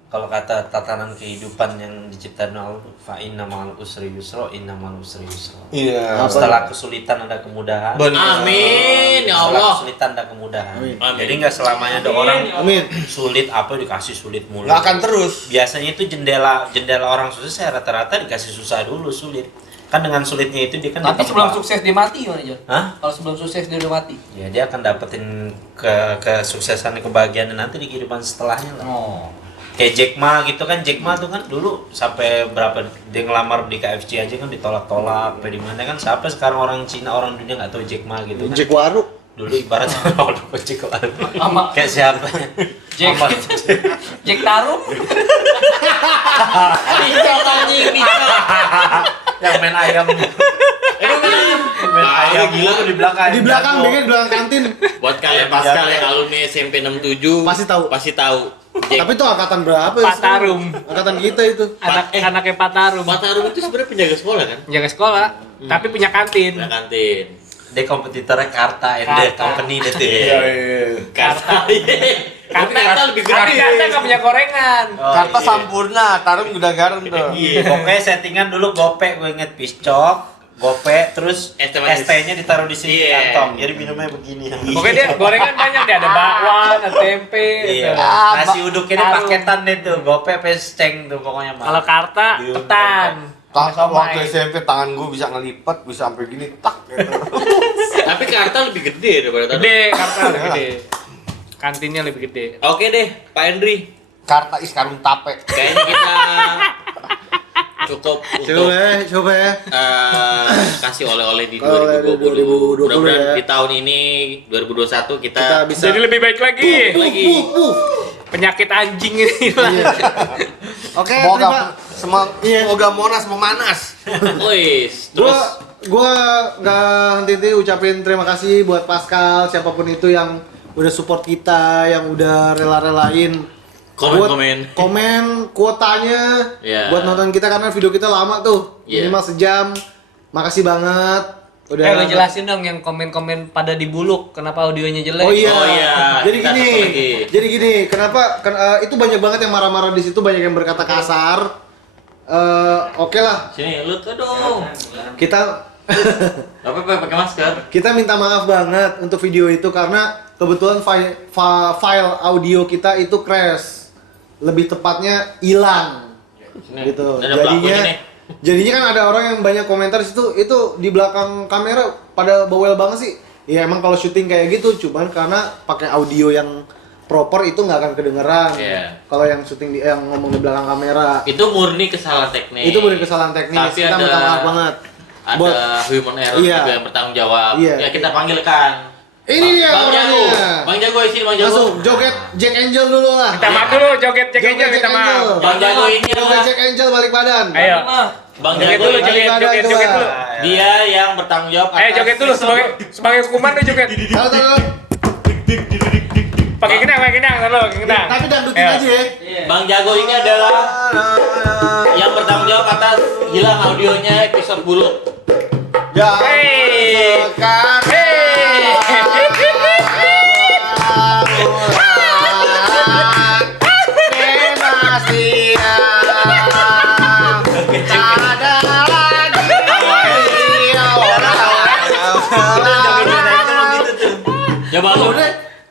Kalau kata tatanan kehidupan yang diciptakan Allah, fa inna ma'al usri yusra, inna ma'al usri yusra. Iya. Setelah kesulitan ada kemudahan. Amin ya Setelah Allah. kesulitan ada kemudahan. Amin. Amin. Jadi nggak selamanya ada orang Amin. sulit apa dikasih sulit mulu. Nggak akan terus. Biasanya itu jendela orang sukses saya rata-rata dikasih susah dulu sulit. Kan dengan sulitnya itu dia kan Tapi dapat sebelum apa? sukses dia mati gimana, Jon? Hah? Kalau sebelum sukses dia udah mati. Ya dia akan dapetin kesuksesan kebahagiaan nanti di kehidupan setelahnya lah. Oh. Kayak Jack Ma gitu kan, Jack Ma tuh kan dulu sampai berapa dia ngelamar di KFC aja kan ditolak-tolak, apa di mana kan sampai sekarang orang Cina orang dunia nggak tahu Jack Ma gitu kan. Jack Waru. Dulu ibaratnya orang Jack Ma. Sama Kayak siapa? Jack Sama- Jack Tarum. Bisa anjing, bisa. yang main ayam. Main ayam gila. tuh di belakang. Di belakang, jago. bikin di belakang kantin. Buat kalian Pascal yang alumni SMP 67 Pasti tahu. Pasti tahu. Jack Tapi itu angkatan berapa ya? Pak Tarum. Angkatan kita itu. Anaknya Pak Tarum. Matarum itu sebenarnya penjaga sekolah kan? Jaga sekolah, tapi punya kantin. Nah, kantin. Dia kompetitornya Karta and Karta. Company deh tuh. Iya, iya. Karta. Karta Karta lebih Tapi gede. Karta nggak punya gorengan. Oh, Karta iya. sampurna, taruh udah garam tuh. Iya, pokoknya settingan dulu gope, gue inget piscok, gope, terus Es teh manis. ST-nya ditaruh di sini Iya. kantong. Jadi minumnya begini. Pokoknya dia gorengan banyak deh, ada bakwan, ada tempe. Iya. gitu. Nasi uduknya dia Taruh. paketan deh tuh, gope peceng tuh pokoknya mah. Kalau Karta, Iya, ketan. Waktu SMP tangan gue bisa ngelipat, bisa sampai gini tak gitu. Tapi Karta lebih gede daripada Tarum. Gede, Karta lebih gede. Kantinnya lebih gede. Oke deh, Pak Henry. Karta is karung tape. Kayaknya kita cukup untuk Coba ya. kasih oleh-oleh di Oleh-oleh di 2020. 2020 Mudah-mudahan ya. di tahun ini 2021 kita, Kita bisa. Jadi lebih baik lagi. lagi. Penyakit anjing ini hilang. Iya. Oke, Semoga terima. Iya. semoga Monas memanas. Wis, Gua terus gua nggak henti-henti ucapin terima kasih buat Pascal siapapun itu yang udah support kita, yang udah rela-relain komen-komen. komen kuotanya Iya. buat nonton kita karena video kita lama tuh Iya. minimal sejam. Makasih banget. Lu jelasin dong yang komen-komen pada di Buluk, kenapa audionya jelek? Oh iya. Oh iya, Jadi kita gini. satu lagi. Jadi gini, kenapa itu banyak banget yang marah-marah di situ, banyak yang berkata kasar. Oke lah. Sini lu tuh dong. Kita Gak apa-apa pakai masker. kita minta maaf banget untuk video itu karena kebetulan file audio kita itu crash. Lebih tepatnya hilang. Sini. Gitu. Ada pelakunya nih. Jadinya kan ada orang yang banyak komentar di situ, itu di belakang kamera pada bawel banget sih. Ya emang kalau syuting kayak gitu, cuman karena pakai audio yang proper itu nggak akan kedengeran. Iya. Kalau yang syuting yang ngomong di belakang kamera. Itu murni kesalahan teknis. Itu benar kesalahan teknis. Tapi Kita minta maaf banget. Ada Buat- human error Iya. juga yang bertanggung jawab. Iya. Ya kita panggilkan. Ini dia Bang Jago. orangnya. Bang Jago sini Bang Jago. Langsung joget Jack Angel dulu lah. Minta maaf dulu, joget Jack Joget Angel minta Jack maaf. Angel. Bang Jago ini Joget adalah Jack Angel balik badan. Ayo. Bang Joget Jago dulu, ini joget, Balik joget, badan joget coba. dulu. dia yang bertanggung jawab. Ayo atas joget dulu sebagai hukuman lu joget. Tahu tahu. Pakai gendang, taruh, gendang. Tapi dangdutin Ayo. aja ya. Bang Jago ini adalah yang bertanggung jawab atas hilang audionya episode Buluk. Jangan Hey. sekarang. Bebas dia. Ada lagi Coba lu.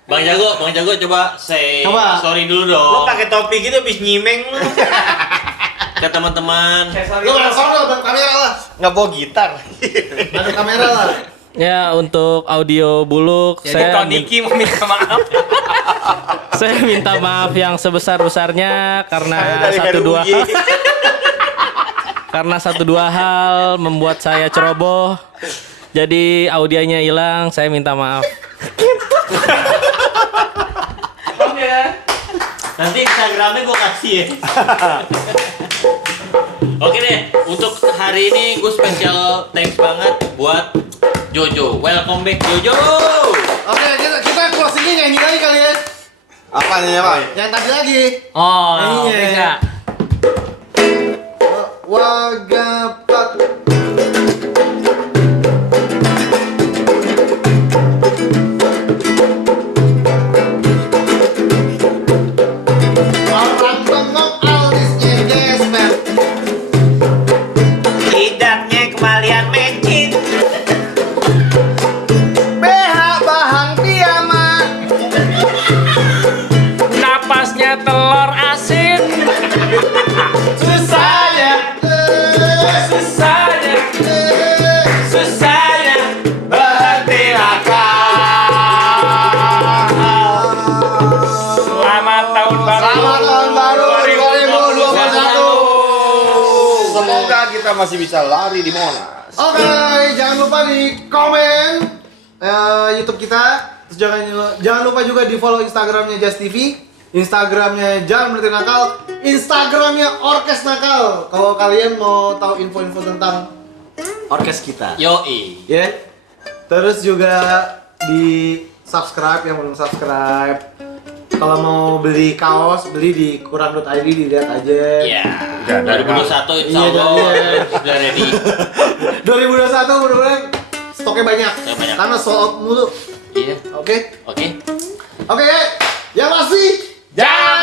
Bang Jago coba say Coba. sorry dulu Lo dong pakai topi gitu habis nyimeng lu. ke teman-teman. Lu langsung dong kamera lah. Nggak bawa gitar. Ada kamera lah. Ya, untuk audio Buluk Jadi saya Toniki mau minta maaf. saya minta maaf yang sebesar-besarnya karena satu dua hal membuat saya ceroboh. Jadi audionya hilang, saya minta maaf. Nanti Instagramnya gue kasih ya. Oke deh, untuk hari ini gue spesial thanks banget buat Jojo. Welcome back Jojo. Oke, kita closingnya nyanyi lagi kali ya. Apa nih ya, Pak? Yang tadi lagi. Oh, Iya. bisa. Wagapat. Orang bengong alisnya gesper. Jidatnya kembalian mecin. BH bahan piyama. Napasnya telur asin. Susahnya. Susahnya, susahnya. Berhenti Selamat tahun baru. Selamat tahun baru 2021. Semoga kita masih bisa lari di Monas. Oke, jangan lupa di komen YouTube kita. Terus jangan lupa juga di follow Instagramnya Just TV, Instagramnya Jangan Berhenti Nakal, Instagramnya Orkes Nakal. Kalau kalian mau tahu info-info tentang orkes kita, Yoi. ya. Terus juga di subscribe yang belum subscribe. Kalau mau beli kaos, beli di kurang.id, dilihat aja. Iya. 2021 insya Iya, Allah iya. sudah ready. 2021 mudah-mudahan stoknya banyak. Stoknya banyak. Karena sold out mulu. Iya. Oke. Oke. Oke, yang pasti jangan